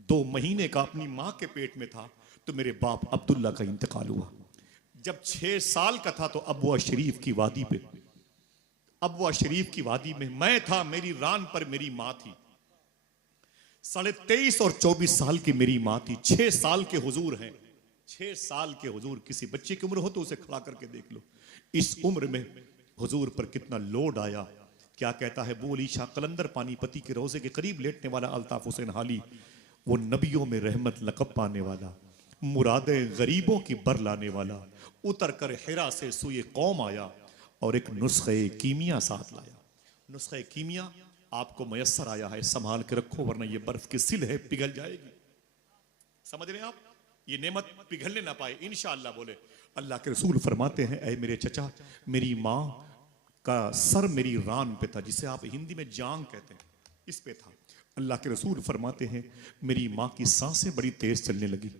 2 महीने का अपनी माँ के पेट में था तो मेरे बाप अब्दुल्ला का इंतकाल हुआ। जब 6 साल का था तो अबवा शरीफ की वादी पे, अबवा शरीफ की वादी में मैं था, मेरी रान पर मेरी माँ थी। 23.5 और 24 साल की मेरी माँ थी। 6 साल के हुजूर हैं, 6 साल के हुजूर। किसी बच्चे की उम्र हो तो उसे खड़ा करके देख लो, इस उम्र में हुजूर पर कितना लोड आया। क्या कहता है बोली शाह कलंदर पानीपति के रोजे के करीब लेटने वाला अल्ताफ हुसैन हाली, वो नबियों में रहमत लकब पाने वाला, मुरादें गरीबों की बर लाने वाला, उतर कर हिरा से सुए कौम आया और एक नुस्खे कीमिया साथ लाया। नुस्खे कीमिया आपको मयसर आया है, संभाल के रखो वरना ये बर्फ की सिल है, पिघल जाएगी। समझ रहे हैं आप, ये नेमत पिघलने ना पाए इंशाअल्लाह। बोले अल्लाह के रसूल फरमाते हैं, ऐ मेरे चचा, मेरी माँ का सर मेरी रान पे था, जिसे आप हिंदी में जांग कहते हैं, इस पे था। अल्लाह के रसूल फरमाते हैं, मेरी माँ की सांसें बड़ी तेज चलने लगी।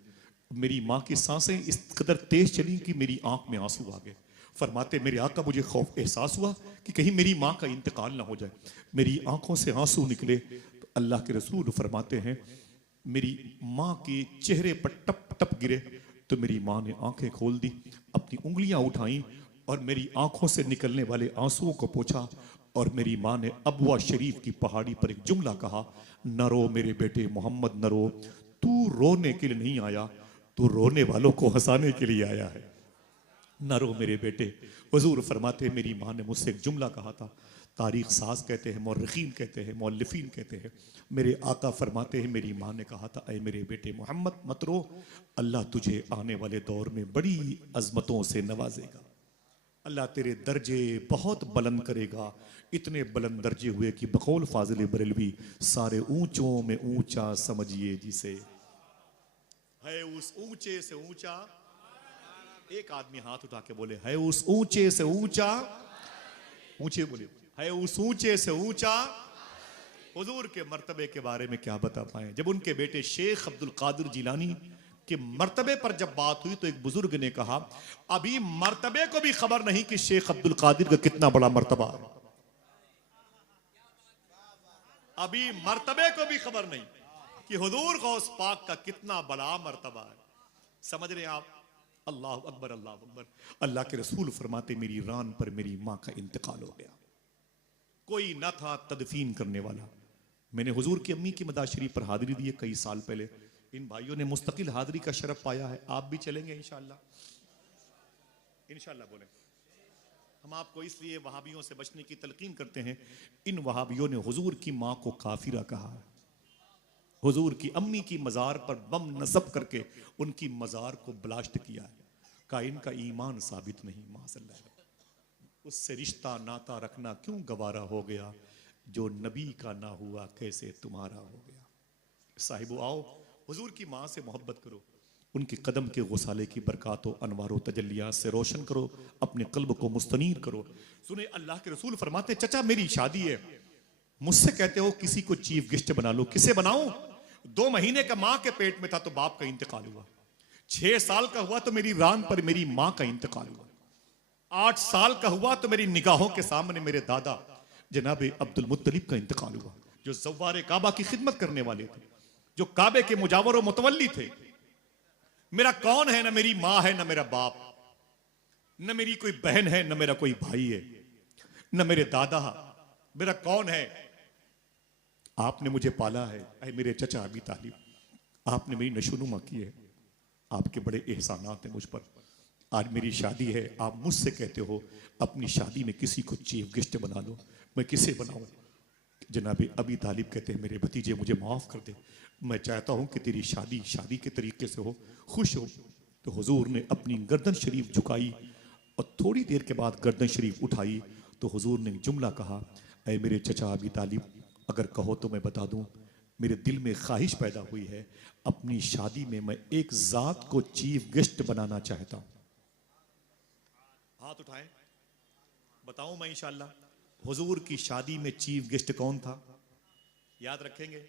मेरी माँ की सांसें इस कदर तेज चली कि मेरी आंख में आंसू आ गए। फरमाते मेरे आका, मुझे खौफ एहसास हुआ कि कहीं मेरी माँ का इंतकाल ना हो जाए। मेरी आंखों से आंसू निकले तो अल्लाह के रसूल फरमाते हैं, मेरी माँ के चेहरे पर टप टप गिरे तो मेरी माँ ने आंखें खोल दी, अपनी उंगलियां उठाई और मेरी आंखों से निकलने वाले आंसुओं को पोंछा। और मेरी माँ ने अबवा शरीफ की पहाड़ी पर एक जुमला कहा, न रो मेरे बेटे मोहम्मद, न रो, तू रोने के लिए नहीं आया, तू रोने वालों को हंसाने के लिए आया है। न रो मेरे बेटे। हुजूर फरमाते मेरी माँ ने मुझसे एक जुमला कहा था, तारीख साज कहते हैं, मौरखीन कहते हैं, मौलिफीन कहते हैं। मेरे आका फरमाते हैं मेरी माँ ने कहा था, ऐ मेरे बेटे मोहम्मद मत रो, अल्लाह तुझे आने वाले दौर में बड़ी अजमतों से नवाजेगा, अल्लाह तेरे दर्जे बहुत बुलंद करेगा। इतने बुलंद दर्जे हुए कि बकौल फाजिल बरेलवी, सारे ऊंचों में ऊंचा समझिए जिसे है उस ऊंचे से ऊंचा। एक आदमी हाथ उठा के बोले, है उस ऊंचे से ऊंचा, ऊंचे बोले, है उस ऊंचे से ऊंचा। हुजूर के मर्तबे के बारे में क्या बता पाए। जब उनके बेटे शेख अब्दुल कादिर जिलानी के मर्तबे पर जब बात हुई तो एक बुजुर्ग ने कहा, अभी मर्तबे को भी खबर नहीं कि शेख अब्दुल कादिर का कितना बड़ा मर्तबा है। अभी मर्तबे को भी खबर नहीं कि हुजूर गौस पाक का कितना बड़ा मर्तबा है। समझ रहे हैं आप। अल्लाह अकबर, अल्लाह अकबर। अल्लाह के रसूल फरमाते मेरी रान पर मेरी माँ का इंतकाल हो गया, कोई न था तदफीन करने वाला। मैंने हुजूर की अम्मी की मदार शरीफ पर हाजिरी दी है कई साल पहले। इन भाइयों ने मुस्तकिल हाजिरी का शरफ पाया है। आप भी चलेंगे इंशाअल्लाह, इंशाअल्लाह। बोले हम आपको इसलिए वहाबियों से बचने की तलकीन करते हैं, इन वहाबियों ने हुजूर की माँ को काफिरा कहा है। हुजूर की अम्मी की मजार पर बम नसब करके उनकी मजार को ब्लास्ट किया है। का इनका ईमान साबित नहीं, माज़अल्लाह। उससे रिश्ता नाता रखना क्यों गवारा हो गया, जो नबी का ना हुआ कैसे तुम्हारा हो गया। साहिबो आओ, हुजूर की माँ से मोहब्बत करो, उनके कदम के गुसाले की बरकात अनवारो तजल्लियात से रोशन करो, अपने कल्ब को मुस्तनीर करो। सुने अल्लाह के रसूल फरमाते, चचा मेरी शादी है, मुझसे कहते हो किसी को चीफ गेस्ट बना लो, किसे बनाऊं? 2 महीने का माँ के पेट में था तो बाप का इंतकाल हुआ, 6 साल का हुआ तो मेरी रान पर मेरी माँ का इंतकाल हुआ, 8 साल का हुआ तो मेरी निगाहों के सामने मेरे दादा जनाब अब्दुल मुत्तलिब का इंतकाल हुआ, जो ज़व्वारे काबा की खिदमत करने वाले थे, जो काबे के मुजावर और मुतवल्ली थे। मेरा कौन है? न मेरी माँ है, न मेरा बाप, न मेरी कोई बहन है, न मेरा कोई भाई है, न मेरे दादा। मेरा कौन है? आपने मुझे पाला है, ऐ मेरे चचा अबी तालिब, आपने मेरी नशोनुमा की है, आपके बड़े एहसानात हैं मुझ पर। आज मेरी शादी है, आप मुझसे कहते हो अपनी शादी में किसी को चीफ गेस्ट बना लो, मैं किसे बनाऊं? जनाब अबी तालिब कहते हैं मेरे भतीजे मुझे माफ कर दे, मैं चाहता हूं कि तेरी शादी शादी के तरीके से हो, खुश हो। तो हुजूर ने अपनी गर्दन शरीफ झुकाई और थोड़ी देर के बाद गर्दन शरीफ उठाई तो हुजूर ने जुमला कहा, ऐ मेरे चचा अबी तालिब, अगर कहो तो मैं बता दूं, मेरे दिल में ख्वाहिश पैदा हुई है, अपनी शादी में मैं एक जात को चीफ गेस्ट बनाना चाहता हूं। हाथ उठाएं, बताऊं मैं इंशाअल्लाह। हुजूर की शादी में चीफ गेस्ट कौन था? याद रखेंगे?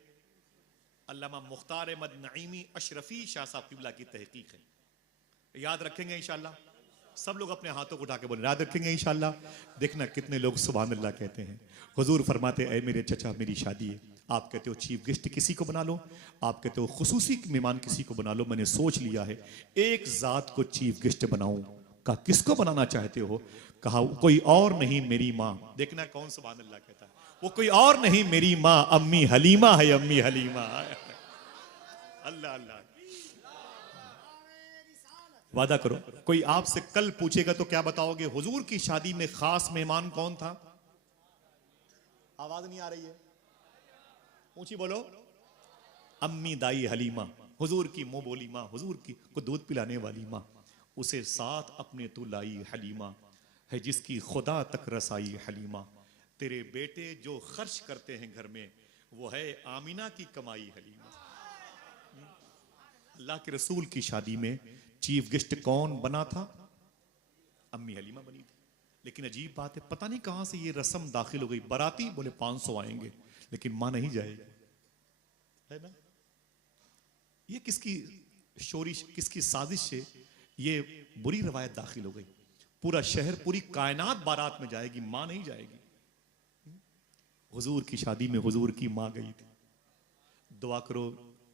अल्लामा मुख्तार अहमद नईमी अशरफी शाह साहब किबला की तहकीक है, याद रखेंगे इंशाअल्लाह। सब लोग अपने हाथों को उठा के बोले याद रखेंगे इंशाअल्लाह। देखना कितने लोग सुभान अल्लाह कहते हैं। हुजूर फरमाते, ऐ मेरे चचा मेरी शादी है, आप कहते हो चीफ गेस्ट किसी को बना लो, आप कहते हो खुसूसी मेहमान किसी को बना लो, मैंने सोच लिया है एक जात को चीफ गेस्ट बनाऊं, कहा किसको बनाना चाहते हो? कहा कोई और नहीं मेरी माँ। देखना कौन सुभान अल्लाह कहता है, वो कोई और नहीं मेरी माँ अम्मी हलीमा है, अम्मी हलीमा। अल्लाह अल्लाह। वादा करो, कोई आपसे कल पूछेगा तो क्या बताओगे? हुजूर की शादी में खास मेहमान कौन था? आवाज नहीं आ रही है, ऊंची बोलो। अम्मी दाई हलीमा, हुजूर की मुंह बोली माँ, हुजूर की को दूध पिलाने वाली माँ। उसे साथ अपने तू लाई हलीमा, है जिसकी खुदा तक रसाई हलीमा। तेरे बेटे जो खर्च करते हैं घर में, वो है आमिना की कमाई हलीमा। अल्लाह के रसूल की शादी में चीफ गेस्ट कौन बना था? अम्मी हलीमा बनी थी। लेकिन अजीब बात है, पता नहीं कहां से ये रस्म दाखिल हो गई। बाराती बोले 500 आएंगे, लेकिन मां नहीं जाएगी, है ना? ये किसकी शोरिश, किसकी साजिश से ये बुरी रवायत दाखिल हो गई? पूरा शहर, पूरी कायनात बारात में जाएगी, मां नहीं जाएगी। हुजूर की शादी में हुजूर की मां गई थी। दुआ करो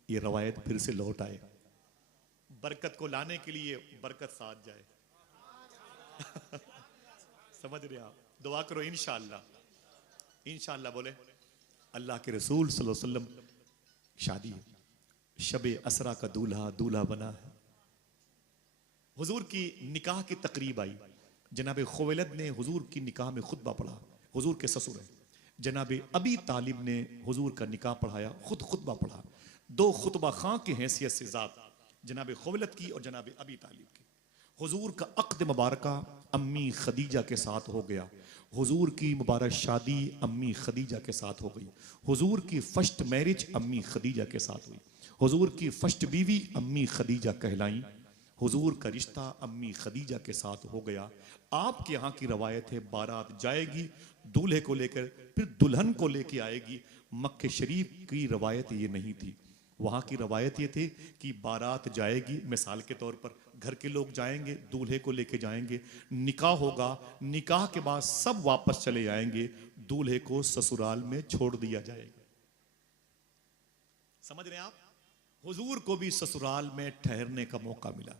ये रवायत फिर से लौट आए, बरकत को लाने के लिए बरकत साथ जाए। समझ रहे आप? दुआ करो इंशाअल्लाह। इंशाअल्लाह बोले। अल्लाह के रसूल सल्लल्लाहु अलैहि वसल्लम शादी है, शबे असरा का दूल्हा दूल्हा बना है। हुजूर की निकाह की तकरीब आई। जनाब खुवैलद ने हुजूर की निकाह में खुतबा पढ़ा, हुजूर के ससुर है। जनाब अबी तालिब ने हुजूर का निकाह पढ़ाया, खुद खुतबा पढ़ा। दो खुतबा खां की हैसियत से ज़ात, जनाब खुवैलद की और जनाब अबी तालिब की। हुजूर का अक़्द मुबारका अम्मी खदीजा के साथ हो गया। हुजूर की मुबारक शादी अम्मी खदीजा के साथ हो गई। हुजूर की फर्स्ट मैरिज अम्मी खदीजा के साथ हुई। हुजूर की फर्स्ट बीवी अम्मी खदीजा कहलाई। हुजूर का रिश्ता अम्मी खदीजा के साथ हो गया। आपके यहाँ की रवायत है, बारात जाएगी दूल्हे को लेकर, फिर दुल्हन को लेके आएगी। मक्के शरीफ की रवायत ये नहीं थी। वहाँ की रवायत ये थी कि बारात जाएगी, मिसाल के तौर पर घर के लोग जाएंगे, दूल्हे को लेके जाएंगे, निकाह होगा, निकाह के बाद सब वापस चले जाएंगे, दूल्हे को ससुराल में छोड़ दिया जाएगा। समझ रहे हैं आप? हुजूर को भी ससुराल में ठहरने का मौका मिला।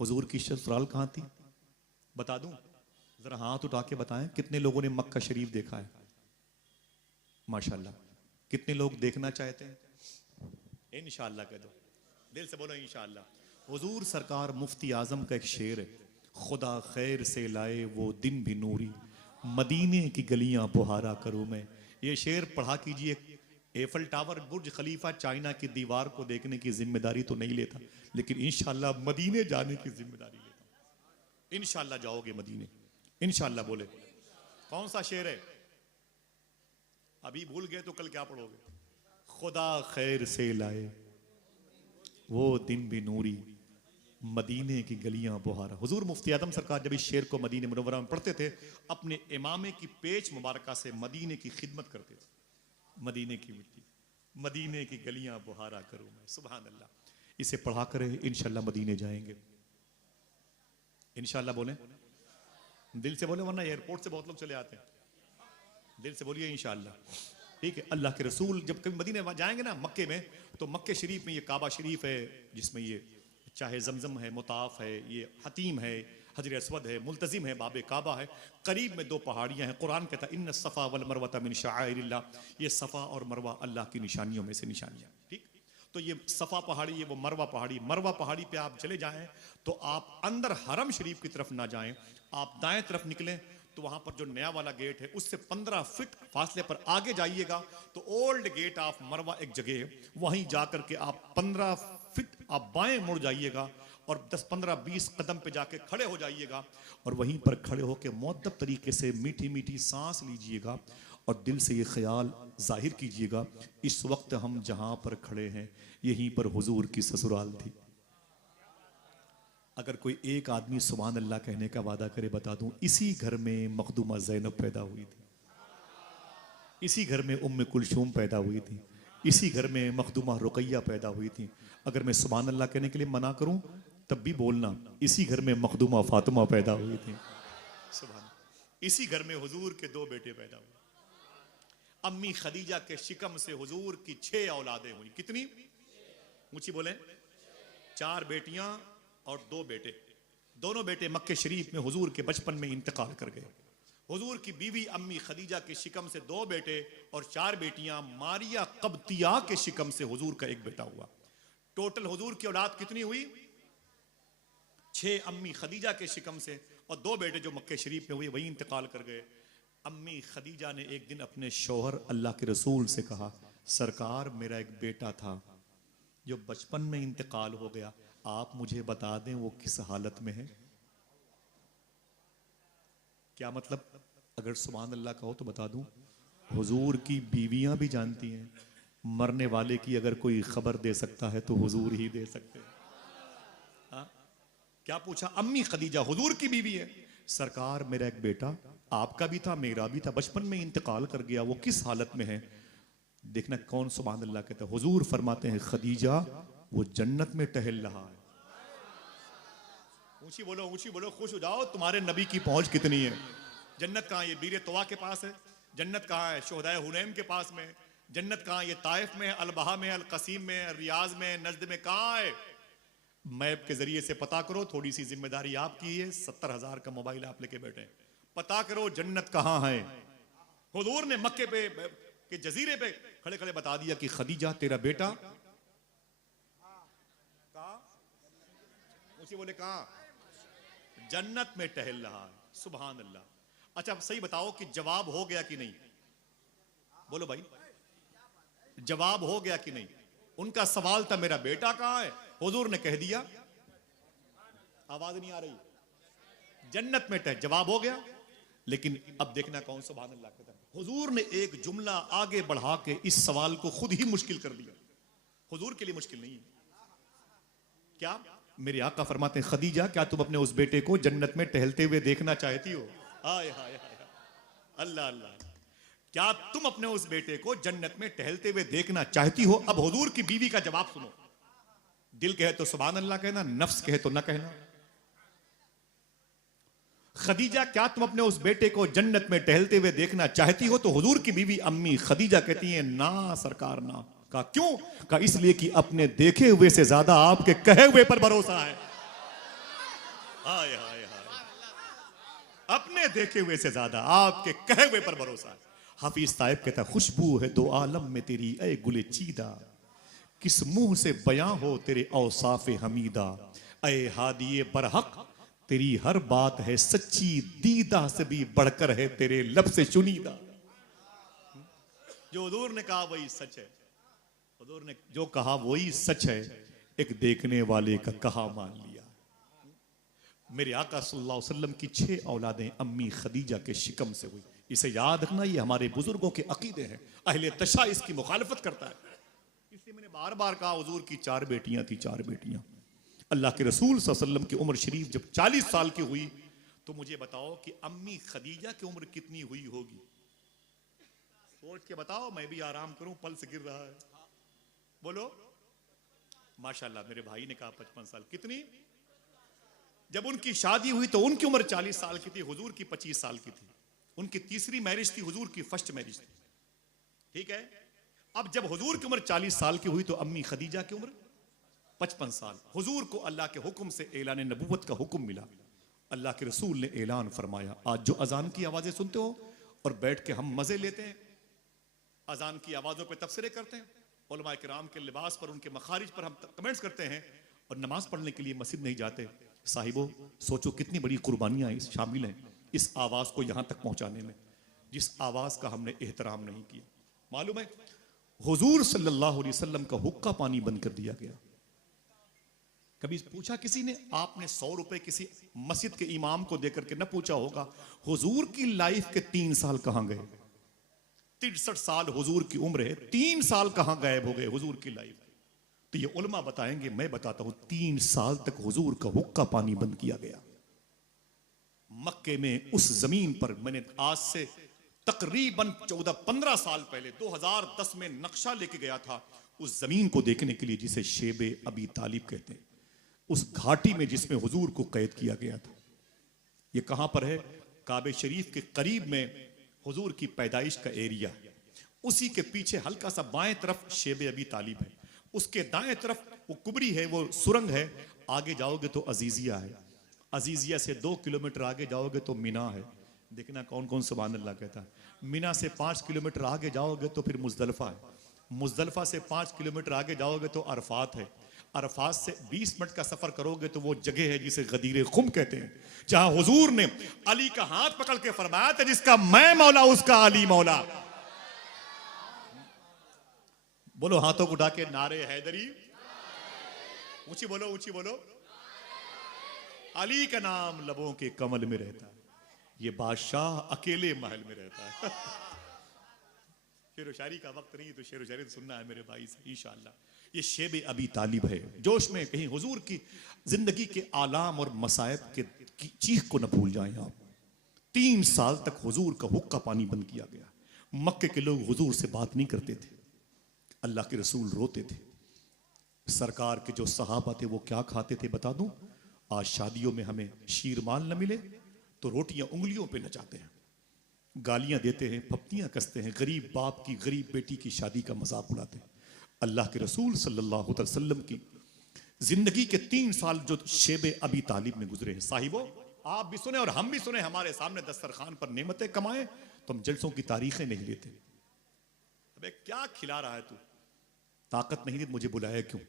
हुजूर की ससुराल कहाँ थी बता दूं? जरा हाथ उठा के बताएं कितने लोगों ने मक्का शरीफ देखा है? माशाल्लाह। कितने लोग देखना चाहते हैं? इंशाअल्लाह कह दो, दिल से बोलो इंशाअल्लाह। हुजूर सरकार मुफ्ती आजम का एक शेर है, खुदा खैर से लाए वो दिन भी नूरी, मदीने की गलियां बुहारा करूं मैं। ये शेर पढ़ा कीजिए। एफल टावर, बुर्ज खलीफा, चाइना की दीवार को देखने की जिम्मेदारी तो नहीं लेता, लेकिन इंशाअल्लाह मदीने जाने की जिम्मेदारी लेता हूं। इंशाअल्लाह जाओगे मदीने, इंशाअल्लाह। बोले कौन सा शेर है? अभी भूल गए तो कल क्या पढ़ोगे? खुदा खैर से लाए वो दिन भी नूरी, मदीने की गलियां बुहारा। हुजूर मुफ्ती आदम सरकार जब इस शेर को मदीने मुनव्वरा में पढ़ते थे, अपने इमामे की पेच मुबारका से मदीने की खिदमत करते थे। मदीने की मिट्टी, मदीने की गलियां बुहारा करूं मैं। सुभान अल्लाह। इसे पढ़ा कर इंशाअल्लाह मदीने जाएंगे, इंशाअल्लाह। बोले दिल से बोले, वरना एयरपोर्ट से बहुत लोग चले आते हैं। दिल से बोलिए इंशाअल्लाह, ठीक है? अल्लाह के रसूल जब कभी मदीने जाएंगे ना, मक्के में, तो मक्के शरीफ में ये काबा शरीफ है, जिसमें ये चाहे जमजम है, मुताफ है, ये हतीम है, हजर अस्वद है, मुल्तजिम है, बाबे काबा है। करीब में दो पहाड़ियां हैं। कुरान कहता है इन्न सफ़ा वल मरवता मिन शाइरिल्लाह, ये सफ़ा और मरवा अल्लाह की निशानियों में से निशानियां। ठीक, तो ये सफ़ा पहाड़ी, ये वो मरवा पहाड़ी। मरवा पहाड़ी पे आप चले जाएं तो आप अंदर हरम शरीफ की तरफ ना जाएं, आप दाएं तरफ निकलें तो वहां पर जो नया वाला गेट है उससे 15 फीट फासले पर आगे जाइएगा तो ओल्ड गेट ऑफ मरवा एक जगह है, वहीं जाकर के आप 15 फीट आप बाएं मुड़ जाइएगा और 10-15-20 कदम पे जाके खड़े हो जाइएगा और वहीं पर खड़े होकर मुअद्दब तरीके से मीठी मीठी सांस लीजिएगा और दिल से ये ख्याल जाहिर कीजिएगा, इस वक्त हम जहां पर खड़े हैं यहीं पर हुजूर की ससुराल थी। अगर कोई एक आदमी सुभान अल्लाह कहने का वादा करे, बता दूं, इसी घर में मखदूमा ज़ैनब पैदा हुई थी, इसी घर में उम्मे कुलसूम पैदा हुई थी, इसी घर में मखदूमा रुकैया पैदा हुई थी। अगर मैं सुभान अल्लाह कहने के लिए मना करूं तब भी बोलना, इसी घर में मखदूमा फातिमा पैदा हुई थी। सुभान। इसी घर में हुजूर के 2 बेटे पैदा हुए। अम्मी खदीजा के शिकम से हुजूर की 6 औलादें हुई। कितनी? ऊंची बोले। 4 बेटियां और 2 बेटे। दोनों बेटे मक्के शरीफ में हुजूर के बचपन में इंतकाल कर गए। हुजूर की बीवी अम्मी खदीजा के शिकम से 2 बेटे और 4 बेटियां मारिया कब्तिया के शिकम से हुजूर का एक बेटा हुआ। टोटल हुजूर की औलाद कितनी हुई? 6 अम्मी खदीजा के शिकम से और 2 बेटे जो मक्के शरीफ में हुए वही इंतकाल कर गए। अम्मी खदीजा ने एक दिन अपने शौहर अल्लाह के रसूल से कहा, सरकार मेरा एक बेटा था जो बचपन में इंतकाल हो गया, आप मुझे बता दें वो किस हालत में है। क्या मतलब? अगर सुभान अल्लाह कहो तो बता दूं, हुजूर की बीवियां भी जानती हैं मरने वाले की अगर कोई खबर दे सकता है तो हुजूर ही दे सकते हैं। हाँ? क्या पूछा? अम्मी खदीजा हुजूर की बीवी है, सरकार मेरा एक बेटा आपका भी था मेरा भी था बचपन में इंतकाल कर गया, वो किस हालत में है। देखना कौन सुभान अल्लाह कहता है। हुजूर फरमाते हैं, खदीजा वो जन्नत में टहल रहा है। ऊंची बोलो, खुश हो जाओ, तुम्हारे नबी की पहुंच कितनी है। जन्नत कहां? ये बीर तवा के पास है। जन्नत कहां है? शुहदाए हुनैन के पास में। जन्नत कहां? ये ताइफ में, अलबहा में, अल कसीम में, रियाज में, नजद में। कहां है? मैप के जरिए से पता करो, थोड़ी सी जिम्मेदारी आपकी है। 70,000 का मोबाइल आप लेके बैठे, पता करो जन्नत कहां है। हुजूर ने मक्के पे के जजीरे पे खड़े खड़े बता दिया कि खदीजा तेरा बेटा कहां? मुझे बोले कहां? जन्नत में टहल रहा है। सुभान अल्लाह। अच्छा सही बताओ कि जवाब हो गया कि नहीं? बोलो भाई, जवाब हो गया कि नहीं? उनका सवाल था मेरा बेटा कहां है, हुजूर ने कह दिया। आवाज नहीं आ रही? जन्नत में टहल, जवाब हो गया। लेकिन अब देखना कौन सुभान अल्लाह कहता है। हुजूर ने एक जुमला आगे बढ़ा के इस सवाल को खुद ही मुश्किल कर दिया। हुजूर के लिए मुश्किल नहीं है। क्या? मेरे आका फरमाते हैं, खदीजा क्या तुम अपने उस बेटे को जन्नत में टहलते हुए देखना चाहती हो? हाय हाय हाय, अल्लाह अल्लाह, क्या तुम अपने उस बेटे को जन्नत में टहलते हुए देखना चाहती हो? अब हुजूर की बीवी का जवाब सुनो। दिल कहे तो सुभान अल्लाह कहना, नफ्स कहे तो ना कहना। खदीजा क्या तुम अपने उस बेटे को जन्नत में टहलते हुए देखना चाहती हो? तो हुजूर की बीवी अम्मी खदीजा कहती है, ना सरकार ना। कहा क्यों? कहा इसलिए कि अपने देखे हुए से ज्यादा आपके कहे हुए पर भरोसा है। हाय हाय हाय, अपने देखे हुए से ज्यादा आपके कहे हुए पर भरोसा है। हाफिज साहिब कहता, खुशबू है दो आलम में तेरी ए गुले चीदा, किस मुंह से बयां हो तेरे औसाफे हमीदा, ए हादिये बरहक तेरी हर बात है सच्ची, दीदा से भी बढ़कर है तेरे लब से चुनीदा। जो हुजूर ने कहा वही सच है। हुजूर ने जो कहा वही सच है। एक देखने वाले का कहा मान लिया। मेरे आका सल्लल्लाहु अलैहि वसल्लम की 6 औलादें अम्मी खदीजा के शिकम से हुई। इसे याद रखना, ये हमारे बुजुर्गों के अकीदे हैं। अहले तशा इसकी मुखालफत करता है। इसलिए मैंने बार बार कहा, हुजूर की 4 बेटियां थी, 4 बेटियां। अल्लाह के रसूल सल्लल्लाहु अलैहि वसल्लम की उम्र शरीफ जब 40 साल की हुई तो मुझे बताओ कि अम्मी खदीजा की उम्र कितनी हुई होगी? सोच के बताओ, मैं भी आराम करूं, पल्स गिर रहा है। बोलो। माशाल्लाह, मेरे भाई ने कहा 55 साल। कितनी? जब उनकी शादी हुई तो उनकी उम्र 40 साल की थी, हुजूर की 25 साल की थी। उनकी तीसरी मैरिज थी, हुजूर की फर्स्ट मैरिज थी। ठीक है। अब जब हुजूर की उम्र 40 साल की हुई तो अम्मी खदीजा की उम्र 55 साल। हुजूर को अल्लाह के हुक्म से ऐलान नबूवत का हुक्म मिला। अल्लाह के रसूल ने ऐलान फरमाया, आज जो अजान की आवाजें सुनते हो और बैठ के हम मजे लेते हैं, अजान की आवाजों पे तफसीरें करते हैं, उलमा किराम के लिबास पर, उनके मखारिज पर हम कमेंट्स करते हैं और नमाज पढ़ने के लिए मस्जिद नहीं जाते। साहिबो सोचो कितनी बड़ी कुर्बानियां शामिल हैं इस आवाज को यहां तक पहुंचाने में, जिस आवाज का हमने एहतराम नहीं किया। मालूम है हुजूर सल्लल्लाहु अलैहि वसल्लम का हुक्का पानी बंद कर दिया गया। कभी पूछा किसी ने? आपने 100 रुपए किसी मस्जिद के इमाम को देकर के न पूछा होगा हुजूर की लाइफ के 3 साल कहां गए? 63 साल हुजूर की उम्र है, 3 साल कहां गायब हो गए हुजूर की लाइफ? तो ये उलमा बताएंगे, मैं बताता हूं। 3 साल तक हुजूर का हुक्का पानी बंद किया गया। मक्के में उस जमीन पर मैंने आज से तकरीबन 14-15 साल पहले 2010 में नक्शा लेके गया था उस जमीन को देखने के लिए जिसे शेबे अबी तालिब कहते हैं, उस घाटी में जिसमें हुजूर को कैद किया गया था। ये कहां पर है? काबे शरीफ के करीब में हुजूर की पैदाइश का एरिया। उसी के पीछे हल्का सा बाएं तरफ शेबे अबी तालिब है, उसके दाएं तरफ वो कुबरी है, वो सुरंग है। आगे जाओगे तो अजीजिया है, अजीजिया से 2 किलोमीटर आगे जाओगे तो मीना है, देखना कौन कौन सुभान अल्लाह कहता है। मीना से 5 किलोमीटर आगे जाओगे तो फिर मुजदलफा है, मुजदलफा से 5 किलोमीटर आगे जाओगे तो अरफात है, अरफात से 20 मिनट का सफर करोगे तो वो जगह है जिसे गदीर खुम कहते हैं, जहां हुजूर ने अली का हाथ पकड़ के फरमाया था, जिसका मैं मौला उसका अली मौला। बोलो हाथों को उठा के नारे हैदरी, ऊंची बोलो, ऊंची बोलो। अली का नाम लबों के कमल में रहता है, ये बादशाह अकेले महल में रहता है। शेर शायरी का वक्त नहीं तो शेर शायरी सुनना है मेरे भाई से इंशाअल्लाह। ये शेब अबी तालिब है, जोश में कहीं हुजूर की जिंदगी के आलाम और मसायब के की चीख को न भूल जाएं आप। 3 साल तक हुजूर का हुक्का पानी बंद किया गया। मक्के के लोग हुजूर से बात नहीं करते थे, अल्लाह के रसूल रोते थे। सरकार के जो सहाबा थे वो क्या खाते थे बता दूं? आज शादियों में हमें शीरमाल न मिले तो रोटियां उंगलियों पे नचाते हैं, गालियां देते हैं, फप्तियां कसते हैं, गरीब बाप की गरीब बेटी की शादी का मजाक उड़ाते हैं। अल्लाह के रसूल सल्लल्लाहु अलैहि वसल्लम की जिंदगी के 3 साल जो शेब अबी तालिब में गुजरे हैं, साहिबो आप भी सुने और हम भी सुने, हमारे सामने दस्तरखान पर नेमतें कमाए तो हम जलसों की तारीखें नहीं लेते। अबे क्या खिला रहा है तू, ताकत नहीं दी मुझे बुलाया क्यों?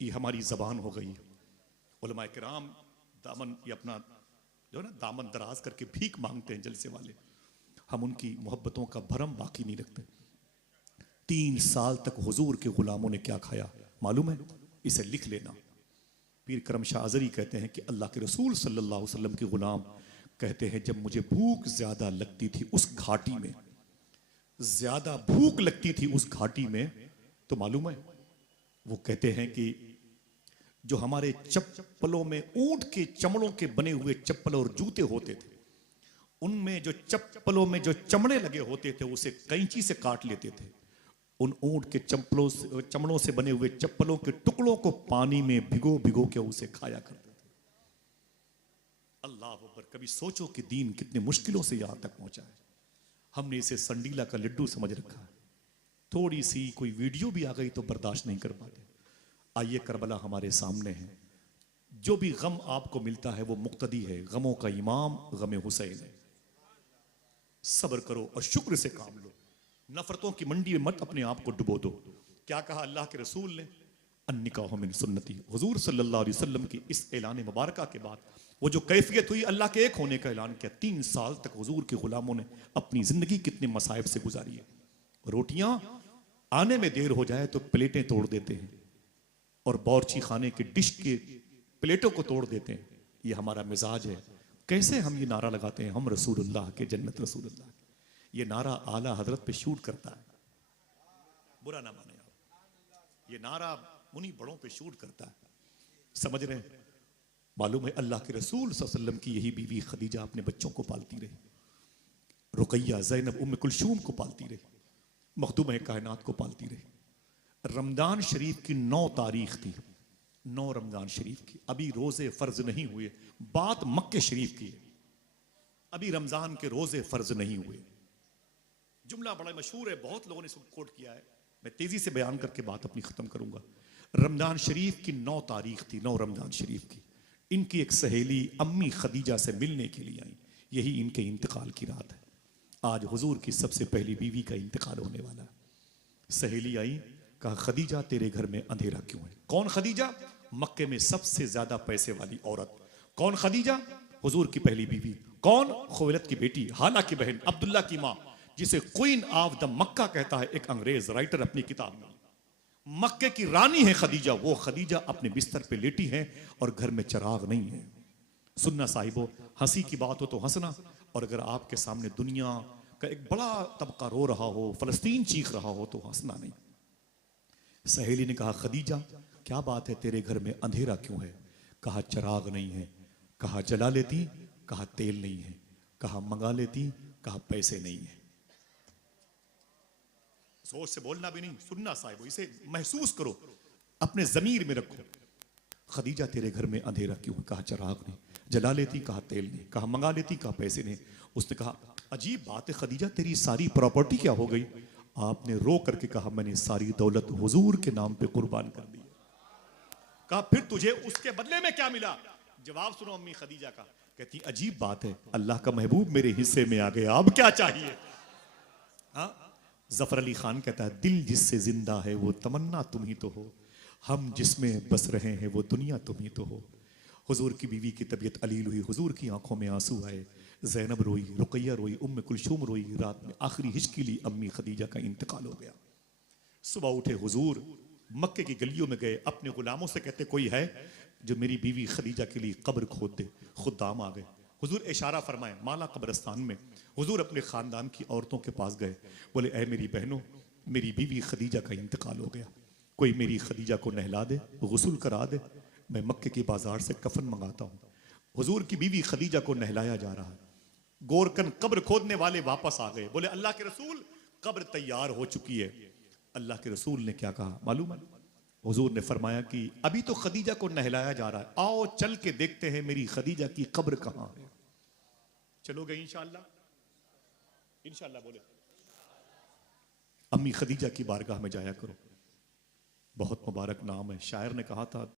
ये हमारी जबान हो गई है। उलमाए किराम दामन ये अपना जो ना दामन दराज करके भीख मांगते हैं जलसे वाले, हम उनकी मोहब्बतों का भरम बाकी नहीं रखते। 3 साल तक हुजूर के गुलामों ने क्या खाया मालूम है? इसे लिख लेना। पीर करम शाह अजरी कहते हैं कि अल्लाह के रसूल सल्लल्लाहु अलैहि वसल्लम के गुलाम कहते हैं, जब मुझे भूख ज्यादा लगती थी उस घाटी में, ज्यादा भूख लगती थी उस घाटी में, तो मालूम है वो कहते हैं कि जो हमारे चप्पलों में ऊंट के चमड़ों के बने हुए चप्पल और जूते होते थे, उनमें जो चप्पलों में जो चमड़े लगे होते थे उसे कैंची से काट लेते थे। उन ऊंट के चमड़ों से बने हुए चप्पलों के टुकड़ों को पानी में भिगो भिगो के उसे खाया करते थे। अल्लाह अकबर। कभी सोचो कि दीन कितने मुश्किलों से यहां तक पहुंचा है। हमने इसे संडीला का लड्डू समझ रखा है, थोड़ी सी कोई वीडियो भी आ गई तो बर्दाश्त नहीं कर पाते। आइए करबला हमारे सामने है, जो भी गम आपको मिलता है वो मुक्तदी है, गमों का इमाम गम हुसैन है। सब्र करो और शुक्र से काम लो, नफरतों की मंडी में मत अपने आप को डुबो दो। क्या कहा अल्लाह के रसूल ने? अन्निकाहु मिन सुन्नती। हुजूर सल्लल्लाहु अलैहि वसल्लम की इस ऐलान मुबारका के बाद वो जो कैफियत हुई, अल्लाह के एक होने का ऐलान किया। 3 साल तक हुजूर के गुलामों ने अपनी जिंदगी कितने मसाइब से गुजारी है। रोटियां आने में देर हो जाए तो प्लेटें तोड़ देते हैं और बावर्ची खाने के डिश के प्लेटों को तोड़ देते हैं। ये हमारा मिजाज है। कैसे हम ये नारा लगाते हैं, हम रसूलुल्लाह के, जन्नत रसूलुल्लाह के। ये नारा आला हजरत पे शूट करता है, बुरा ना माने आप। ये नारा उन्हीं बड़ों पे शूट करता है, समझ रहे हैं? मालूम है अल्लाह के रसूल सल्लल्लाहु अलैहि वसल्लम की यही बीवी खदीजा अपने बच्चों को पालती रही, रुकैया, ज़ैनब, उम्म कुलसूम को पालती रही, मखदूम कायनात को पालती रही। रमजान शरीफ की 9 तारीख थी, 9 रमजान शरीफ की। अभी रोजे फर्ज नहीं हुए, बात मक्के शरीफ की है। अभी रमजान के रोजे फर्ज नहीं हुए। जुमला बड़ा मशहूर है, बहुत लोगों ने इसको कोट किया है। मैं तेजी से बयान करके बात अपनी खत्म करूंगा। रमजान शरीफ की 9 तारीख थी, 9 रमजान शरीफ की। इनकी एक सहेली अम्मी खदीजा से मिलने के लिए आई। यही इनके इंतकाल की रात है। आज हुजूर की सबसे पहली बीवी का इंतकाल होने वाला है। सहेली आई, कहा खदीजा तेरे घर में अंधेरा क्यों है? कौन खदीजा? मक्के में सबसे ज्यादा पैसे वाली औरत। कौन खदीजा? हुजूर की पहली बीवी। कौन? खुवैलद की बेटी, हाला की बहन, अब्दुल्ला की माँ, जिसे क्वीन ऑफ द मक्का कहता है एक अंग्रेज राइटर अपनी किताब में। मक्के की रानी है खदीजा। वो खदीजा अपने बिस्तर पे लेटी है और घर में चिराग नहीं है। सुनना साहिबो, हंसी की बात हो तो हंसना, और अगर आपके सामने दुनिया का एक बड़ा तबका रो रहा हो, फलस्तीन चीख रहा हो, तो हंसना नहीं। सहेली ने कहा खदीजा क्या बात है, तेरे घर में अंधेरा क्यों है? कहा चिराग नहीं है। कहा जला लेती? कहा तेल नहीं है। कहा मंगा लेती? कहा पैसे नहीं है। सोच से बोलना भी नहीं, सुनना साहिब, इसे महसूस करो, अपने जमीर में रखो। खदीजा तेरे घर में अंधेरा क्यों है? कहा चिराग नहीं। जला लेती? कहा तेल नहीं। कहा मंगा लेती? कहा पैसे नहीं। उसने कहा अजीब बात है खदीजा, तेरी सारी प्रॉपर्टी क्या हो गई? आपने रो करके कहा मैंने सारी दौलत हुजूर के नाम पे कुर्बान कर दी। कहा फिर तुझे उसके बदले में क्या मिला? जवाब सुनो अम्मी खदीजा का, कहती अजीब बात है, अल्लाह का महबूब मेरे हिस्से में आ गया, अब क्या चाहिए। हाँ, जफर अली खान कहता है दिल जिससे जिंदा है वो तमन्ना तुम ही तो हो, हम जिसमें बस रहे हैं वो दुनिया तुम ही तो हो। हुजूर की बीवी की तबीयत अलील हुई, हुजूर की आंखों में आंसू आए, जैनब रोई, रुकैया रोई, उम्म कुलसूम रोई, रात में आखिरी हिचकी ली, अम्मी खदीजा का इंतकाल हो गया। सुबह उठे हुजूर, मक्के की गलियों में गए, अपने गुलामों से कहते कोई है जो मेरी बीवी खदीजा के लिए कब्र खोद दे। खुदाम आ गए, हुजूर इशारा फरमाए माला कब्रिस्तान में। हुजूर अपने खानदान की औरतों के पास गए, बोले ऐ मेरी बहनों, मेरी बीवी खदीजा का इंतकाल हो गया, कोई मेरी खदीजा को नहला दे, गुस्ल करा दे, मैं मक्के के बाजार से कफन मंगाता हूँ। हुजूर की बीवी खदीजा को नहलाया जा रहा है। गोरकन कब्र खोदने वाले वापस आ गए, बोले अल्लाह के रसूल कब्र तैयार हो चुकी है। अल्लाह के रसूल ने क्या कहा मालूम है? हुजूर ने फरमाया कि अभी तो खदीजा को नहलाया जा रहा है, आओ चल के देखते हैं मेरी खदीजा की कब्र कहां है। चलोगे इंशाअल्लाह? इंशाअल्लाह बोले। अम्मी खदीजा की बारगाह में जाया करो, बहुत मुबारक नाम है। शायर ने कहा था